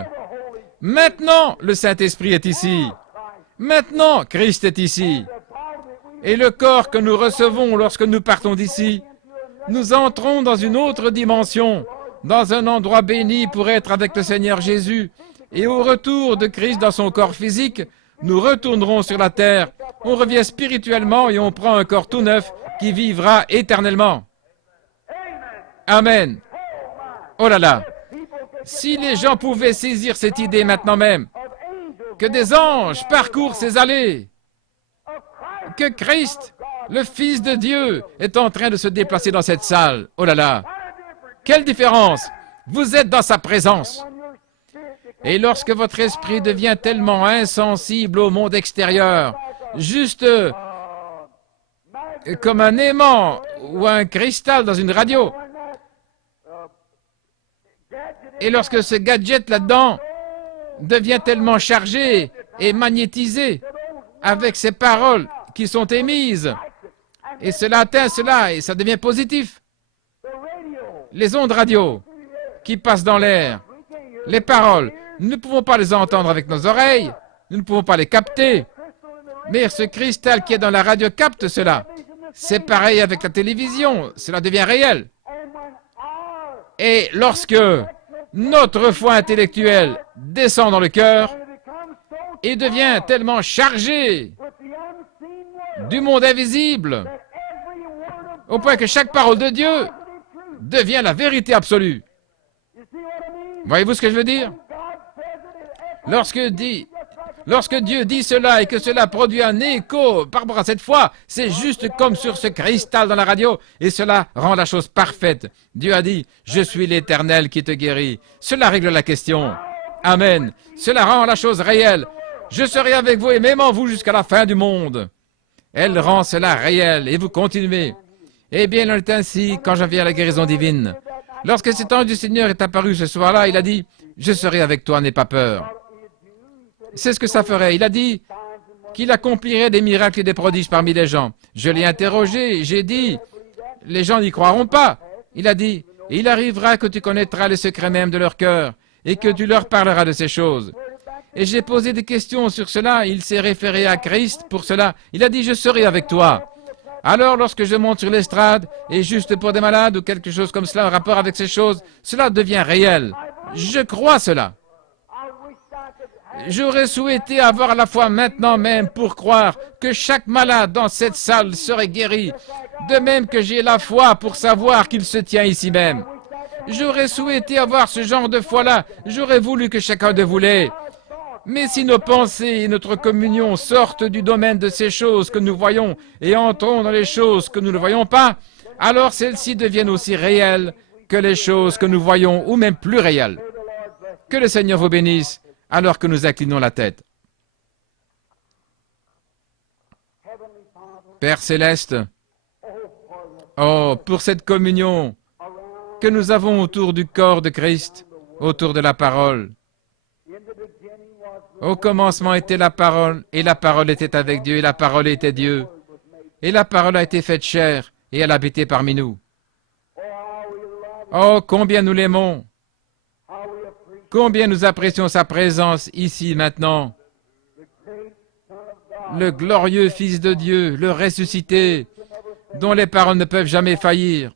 Maintenant, le Saint-Esprit est ici. Maintenant, Christ est ici. Et le corps que nous recevons lorsque nous partons d'ici, nous entrons dans une autre dimension, dans un endroit béni pour être avec le Seigneur Jésus. Et au retour de Christ dans son corps physique, nous retournerons sur la terre. On revient spirituellement et on prend un corps tout neuf qui vivra éternellement. Amen. Oh là là! Si les gens pouvaient saisir cette idée maintenant même, que des anges parcourent ces allées, que Christ, le Fils de Dieu, est en train de se déplacer dans cette salle. Oh là là! Quelle différence! Vous êtes dans sa présence. Et lorsque votre esprit devient tellement insensible au monde extérieur, juste comme un aimant ou un cristal dans une radio, et lorsque ce gadget là-dedans devient tellement chargé et magnétisé avec ces paroles qui sont émises, et cela atteint cela, et ça devient positif. Les ondes radio qui passent dans l'air, les paroles, nous ne pouvons pas les entendre avec nos oreilles, nous ne pouvons pas les capter, mais ce cristal qui est dans la radio capte cela. C'est pareil avec la télévision, cela devient réel. Et lorsque notre foi intellectuelle descend dans le cœur et devient tellement chargée du monde invisible, au point que chaque parole de Dieu devient la vérité absolue. Voyez-vous ce que je veux dire? Lorsque Dieu dit cela et que cela produit un écho par rapport à cette foi, c'est juste comme sur ce cristal dans la radio et cela rend la chose parfaite. Dieu a dit, je suis l'Éternel qui te guérit. Cela règle la question. Amen. Cela rend la chose réelle. Je serai avec vous et même en vous jusqu'à la fin du monde. Elle rend cela réel et vous continuez. Eh bien, il en est ainsi quand j'en viens à la guérison divine. Lorsque cet ange du Seigneur est apparu ce soir-là, il a dit, je serai avec toi, n'aie pas peur. C'est ce que ça ferait. Il a dit qu'il accomplirait des miracles et des prodiges parmi les gens. Je l'ai interrogé, j'ai dit, les gens n'y croiront pas. Il a dit, il arrivera que tu connaîtras les secrets même de leur cœur et que tu leur parleras de ces choses. Et j'ai posé des questions sur cela, il s'est référé à Christ pour cela. Il a dit, je serai avec toi. Alors, lorsque je monte sur l'estrade, et juste pour des malades ou quelque chose comme cela en rapport avec ces choses, cela devient réel. Je crois cela. J'aurais souhaité avoir la foi maintenant même pour croire que chaque malade dans cette salle serait guéri, de même que j'ai la foi pour savoir qu'il se tient ici même. J'aurais souhaité avoir ce genre de foi-là, j'aurais voulu que chacun de vous l'ait. Mais si nos pensées et notre communion sortent du domaine de ces choses que nous voyons et entrons dans les choses que nous ne voyons pas, alors celles-ci deviennent aussi réelles que les choses que nous voyons ou même plus réelles. Que le Seigneur vous bénisse alors que nous inclinons la tête. Père céleste, oh, pour cette communion que nous avons autour du corps de Christ, autour de la parole. Au commencement était la parole, et la parole était avec Dieu, et la parole était Dieu. Et la parole a été faite chair, et elle habitait parmi nous. Oh, combien nous l'aimons! Combien nous apprécions sa présence ici, maintenant. Le glorieux Fils de Dieu, le ressuscité, dont les paroles ne peuvent jamais faillir.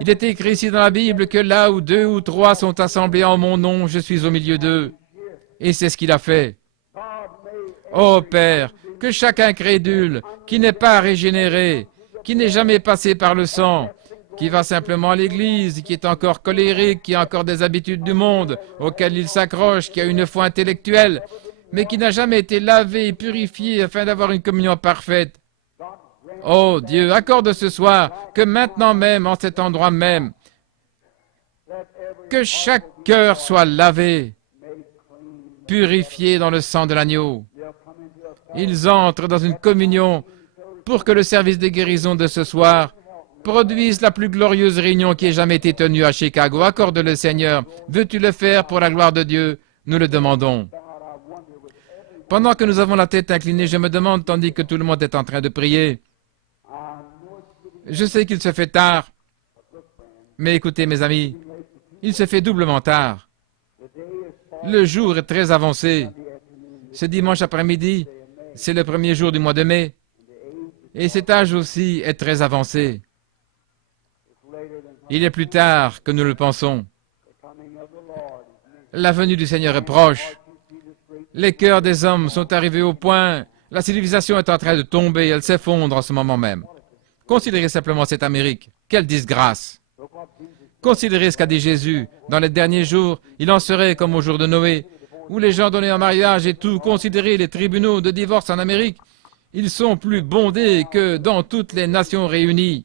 Il est écrit ici dans la Bible que là où 2 ou 3 sont assemblés en mon nom, je suis au milieu d'eux. Et c'est ce qu'il a fait. Ô Père, que chaque incrédule, qui n'est pas régénéré, qui n'est jamais passé par le sang, qui va simplement à l'église, qui est encore colérique, qui a encore des habitudes du monde, auxquelles il s'accroche, qui a une foi intellectuelle, mais qui n'a jamais été lavé et purifié afin d'avoir une communion parfaite. Oh Dieu, accorde ce soir que maintenant même, en cet endroit même, que chaque cœur soit lavé, purifié dans le sang de l'agneau. Ils entrent dans une communion pour que le service de guérison de ce soir produise la plus glorieuse réunion qui ait jamais été tenue à Chicago. Accorde-le, Seigneur. Veux-tu le faire pour la gloire de Dieu? Nous le demandons. Pendant que nous avons la tête inclinée, je me demande, tandis que tout le monde est en train de prier. Je sais qu'il se fait tard, mais écoutez, mes amis, il se fait doublement tard. Le jour est très avancé. Ce dimanche après-midi, c'est le premier jour du mois de mai, et cet âge aussi est très avancé. Il est plus tard que nous le pensons. La venue du Seigneur est proche. Les cœurs des hommes sont arrivés au point. La civilisation est en train de tomber, elle s'effondre en ce moment même. Considérez simplement cette Amérique. Quelle disgrâce! Considérez ce qu'a dit Jésus. Dans les derniers jours, il en serait comme au jour de Noé, où les gens donnaient en mariage et tout. Considérez les tribunaux de divorce en Amérique. Ils sont plus bondés que dans toutes les nations réunies.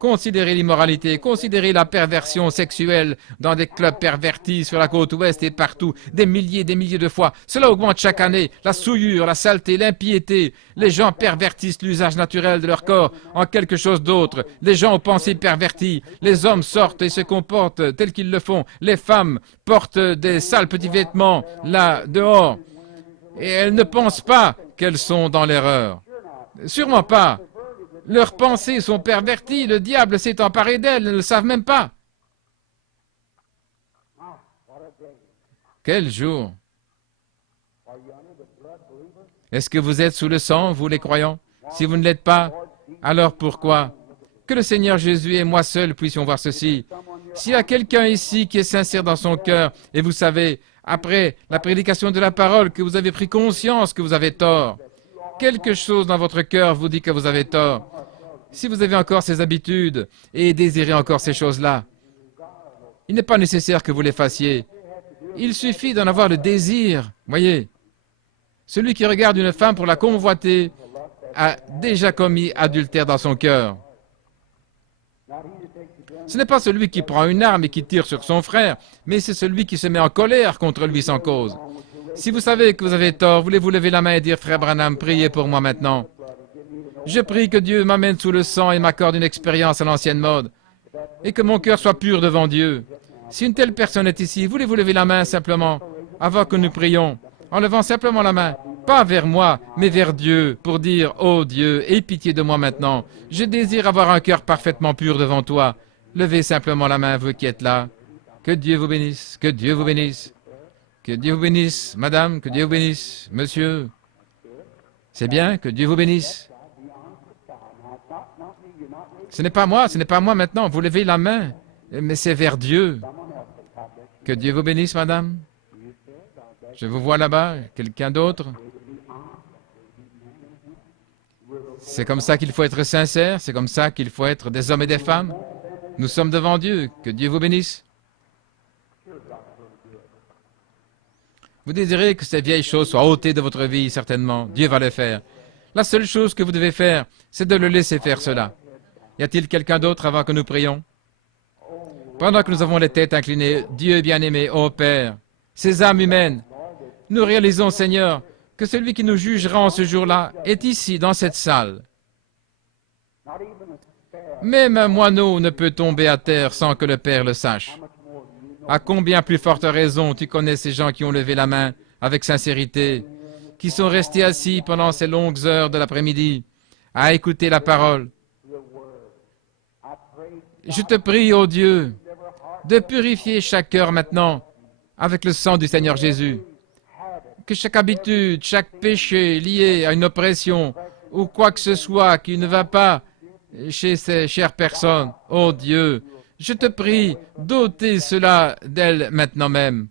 Considérez l'immoralité, considérez la perversion sexuelle dans des clubs pervertis sur la côte ouest et partout, des milliers de fois. Cela augmente chaque année. La souillure, la saleté, l'impiété. Les gens pervertissent l'usage naturel de leur corps en quelque chose d'autre. Les gens aux pensées perverties. Les hommes sortent et se comportent tels qu'ils le font. Les femmes portent des sales petits vêtements là, dehors. Et elles ne pensent pas qu'elles sont dans l'erreur. Sûrement pas. Leurs pensées sont perverties, le diable s'est emparé d'elles, elles ne le savent même pas. Quel jour! Est-ce que vous êtes sous le sang, vous les croyants? Si vous ne l'êtes pas, alors pourquoi? Que le Seigneur Jésus et moi seul puissions voir ceci. S'il y a quelqu'un ici qui est sincère dans son cœur, et vous savez, après la prédication de la parole, que vous avez pris conscience que vous avez tort, quelque chose dans votre cœur vous dit que vous avez tort. Si vous avez encore ces habitudes et désirez encore ces choses-là, il n'est pas nécessaire que vous les fassiez. Il suffit d'en avoir le désir. Voyez, celui qui regarde une femme pour la convoiter a déjà commis adultère dans son cœur. Ce n'est pas celui qui prend une arme et qui tire sur son frère, mais c'est celui qui se met en colère contre lui sans cause. Si vous savez que vous avez tort, voulez-vous lever la main et dire, Frère Branham, priez pour moi maintenant. Je prie que Dieu m'amène sous le sang et m'accorde une expérience à l'ancienne mode, et que mon cœur soit pur devant Dieu. Si une telle personne est ici, voulez-vous lever la main simplement, avant que nous prions, en levant simplement la main, pas vers moi, mais vers Dieu, pour dire, ô Dieu, aie pitié de moi maintenant. Je désire avoir un cœur parfaitement pur devant toi. Levez simplement la main, vous qui êtes là. Que Dieu vous bénisse, que Dieu vous bénisse. Que Dieu vous bénisse, madame, que Dieu vous bénisse, monsieur. C'est bien, que Dieu vous bénisse. Ce n'est pas moi maintenant, vous levez la main, mais c'est vers Dieu. Que Dieu vous bénisse, madame. Je vous vois là-bas, quelqu'un d'autre. C'est comme ça qu'il faut être sincère, c'est comme ça qu'il faut être des hommes et des femmes. Nous sommes devant Dieu, que Dieu vous bénisse. Vous désirez que ces vieilles choses soient ôtées de votre vie, certainement. Dieu va le faire. La seule chose que vous devez faire, c'est de le laisser faire cela. Y a-t-il quelqu'un d'autre avant que nous prions? Pendant que nous avons les têtes inclinées, Dieu bien-aimé, ô Père, ces âmes humaines, nous réalisons, Seigneur, que celui qui nous jugera en ce jour-là est ici, dans cette salle. Même un moineau ne peut tomber à terre sans que le Père le sache. À combien plus forte raison tu connais ces gens qui ont levé la main avec sincérité, qui sont restés assis pendant ces longues heures de l'après-midi à écouter la parole. Je te prie, ô Dieu, de purifier chaque cœur maintenant avec le sang du Seigneur Jésus. Que chaque habitude, chaque péché lié à une oppression ou quoi que ce soit qui ne va pas chez ces chères personnes, ô Dieu, je te prie d'ôter cela d'elles maintenant même.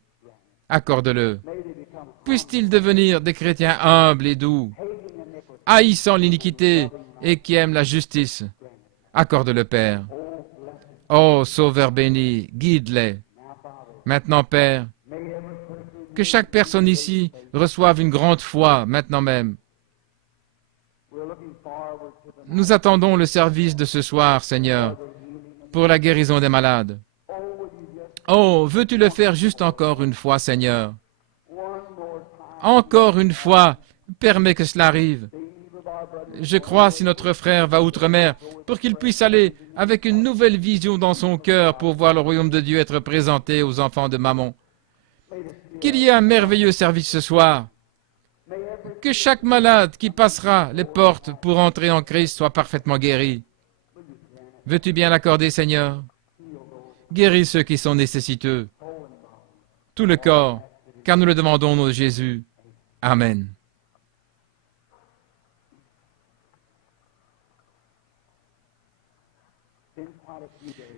Accorde-le. Puissent-ils devenir des chrétiens humbles et doux, haïssant l'iniquité et qui aiment la justice. Accorde-le, Père. Ô Sauveur béni, guide-les. Maintenant, Père, que chaque personne ici reçoive une grande foi, maintenant même. Nous attendons le service de ce soir, Seigneur, pour la guérison des malades. Oh, veux-tu le faire juste encore une fois, Seigneur? Encore une fois, permets que cela arrive. Je crois si notre frère va outre-mer, pour qu'il puisse aller avec une nouvelle vision dans son cœur pour voir le royaume de Dieu être présenté aux enfants de Mammon. Qu'il y ait un merveilleux service ce soir. Que chaque malade qui passera les portes pour entrer en Christ soit parfaitement guéri. Veux-tu bien l'accorder, Seigneur? Guéris ceux qui sont nécessiteux. Tout le corps, car nous le demandons au nom de Jésus. Amen.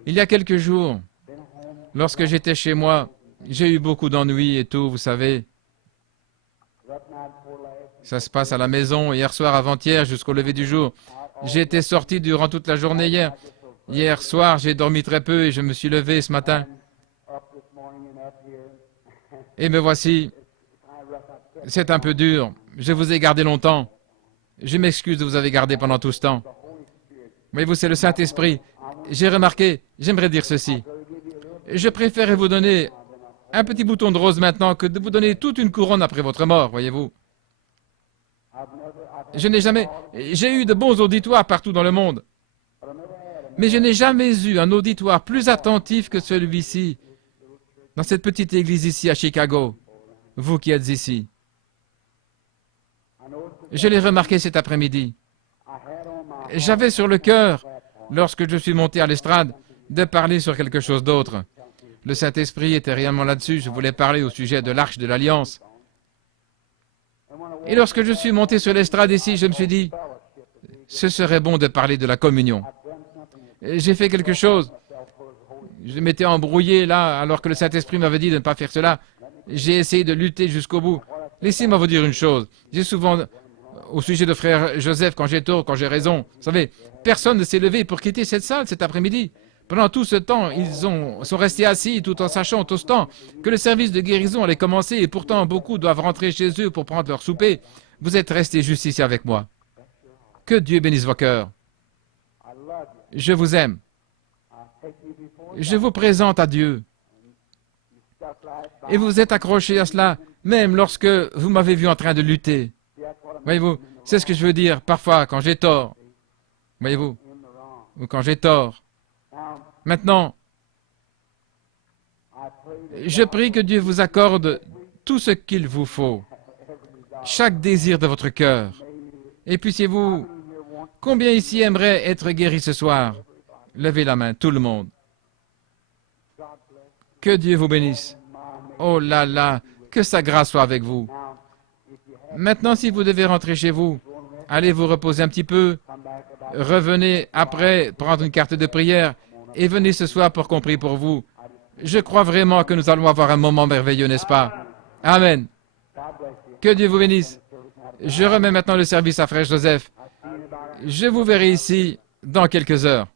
Il y a quelques jours, lorsque j'étais chez moi, j'ai eu beaucoup d'ennuis et tout, vous savez. Ça se passe à la maison, hier soir, avant-hier, jusqu'au lever du jour. J'ai été sorti durant toute la journée hier. Hier soir, j'ai dormi très peu et je me suis levé ce matin. Et me voici. C'est un peu dur. Je vous ai gardé longtemps. Je m'excuse de vous avoir gardé pendant tout ce temps. Voyez-vous, c'est le Saint-Esprit. J'ai remarqué, j'aimerais dire ceci. Je préférerais vous donner un petit bouton de rose maintenant que de vous donner toute une couronne après votre mort, voyez-vous. J'ai eu de bons auditoires partout dans le monde. Mais je n'ai jamais eu un auditoire plus attentif que celui-ci, dans cette petite église ici à Chicago, vous qui êtes ici. Je l'ai remarqué cet après-midi. J'avais sur le cœur, lorsque je suis monté à l'estrade, de parler sur quelque chose d'autre. Le Saint-Esprit était réellement là-dessus. Je voulais parler au sujet de l'Arche de l'Alliance. Et lorsque je suis monté sur l'estrade ici, je me suis dit, ce serait bon de parler de la communion. J'ai fait quelque chose. Je m'étais embrouillé là, alors que le Saint-Esprit m'avait dit de ne pas faire cela. J'ai essayé de lutter jusqu'au bout. Laissez-moi vous dire une chose. J'ai souvent, au sujet de frère Joseph, quand j'ai tort, quand j'ai raison, vous savez, personne ne s'est levé pour quitter cette salle cet après-midi. Pendant tout ce temps, ils sont restés assis tout en sachant tout ce temps que le service de guérison allait commencer et pourtant beaucoup doivent rentrer chez eux pour prendre leur souper. Vous êtes restés juste ici avec moi. Que Dieu bénisse vos cœurs. Je vous aime. Je vous présente à Dieu. Et vous êtes accrochés à cela, même lorsque vous m'avez vu en train de lutter. Voyez-vous, c'est ce que je veux dire parfois quand j'ai tort. Voyez-vous, ou quand j'ai tort. Maintenant, je prie que Dieu vous accorde tout ce qu'il vous faut, chaque désir de votre cœur. Et puissiez-vous, combien ici aimerait être guéri ce soir? Levez la main, tout le monde. Que Dieu vous bénisse. Oh là là, que sa grâce soit avec vous. Maintenant, si vous devez rentrer chez vous, allez vous reposer un petit peu, revenez après prendre une carte de prière et venez ce soir pour qu'on prie pour vous. Je crois vraiment que nous allons avoir un moment merveilleux, n'est-ce pas? Amen. Que Dieu vous bénisse. Je remets maintenant le service à frère Joseph. Je vous verrai ici dans quelques heures.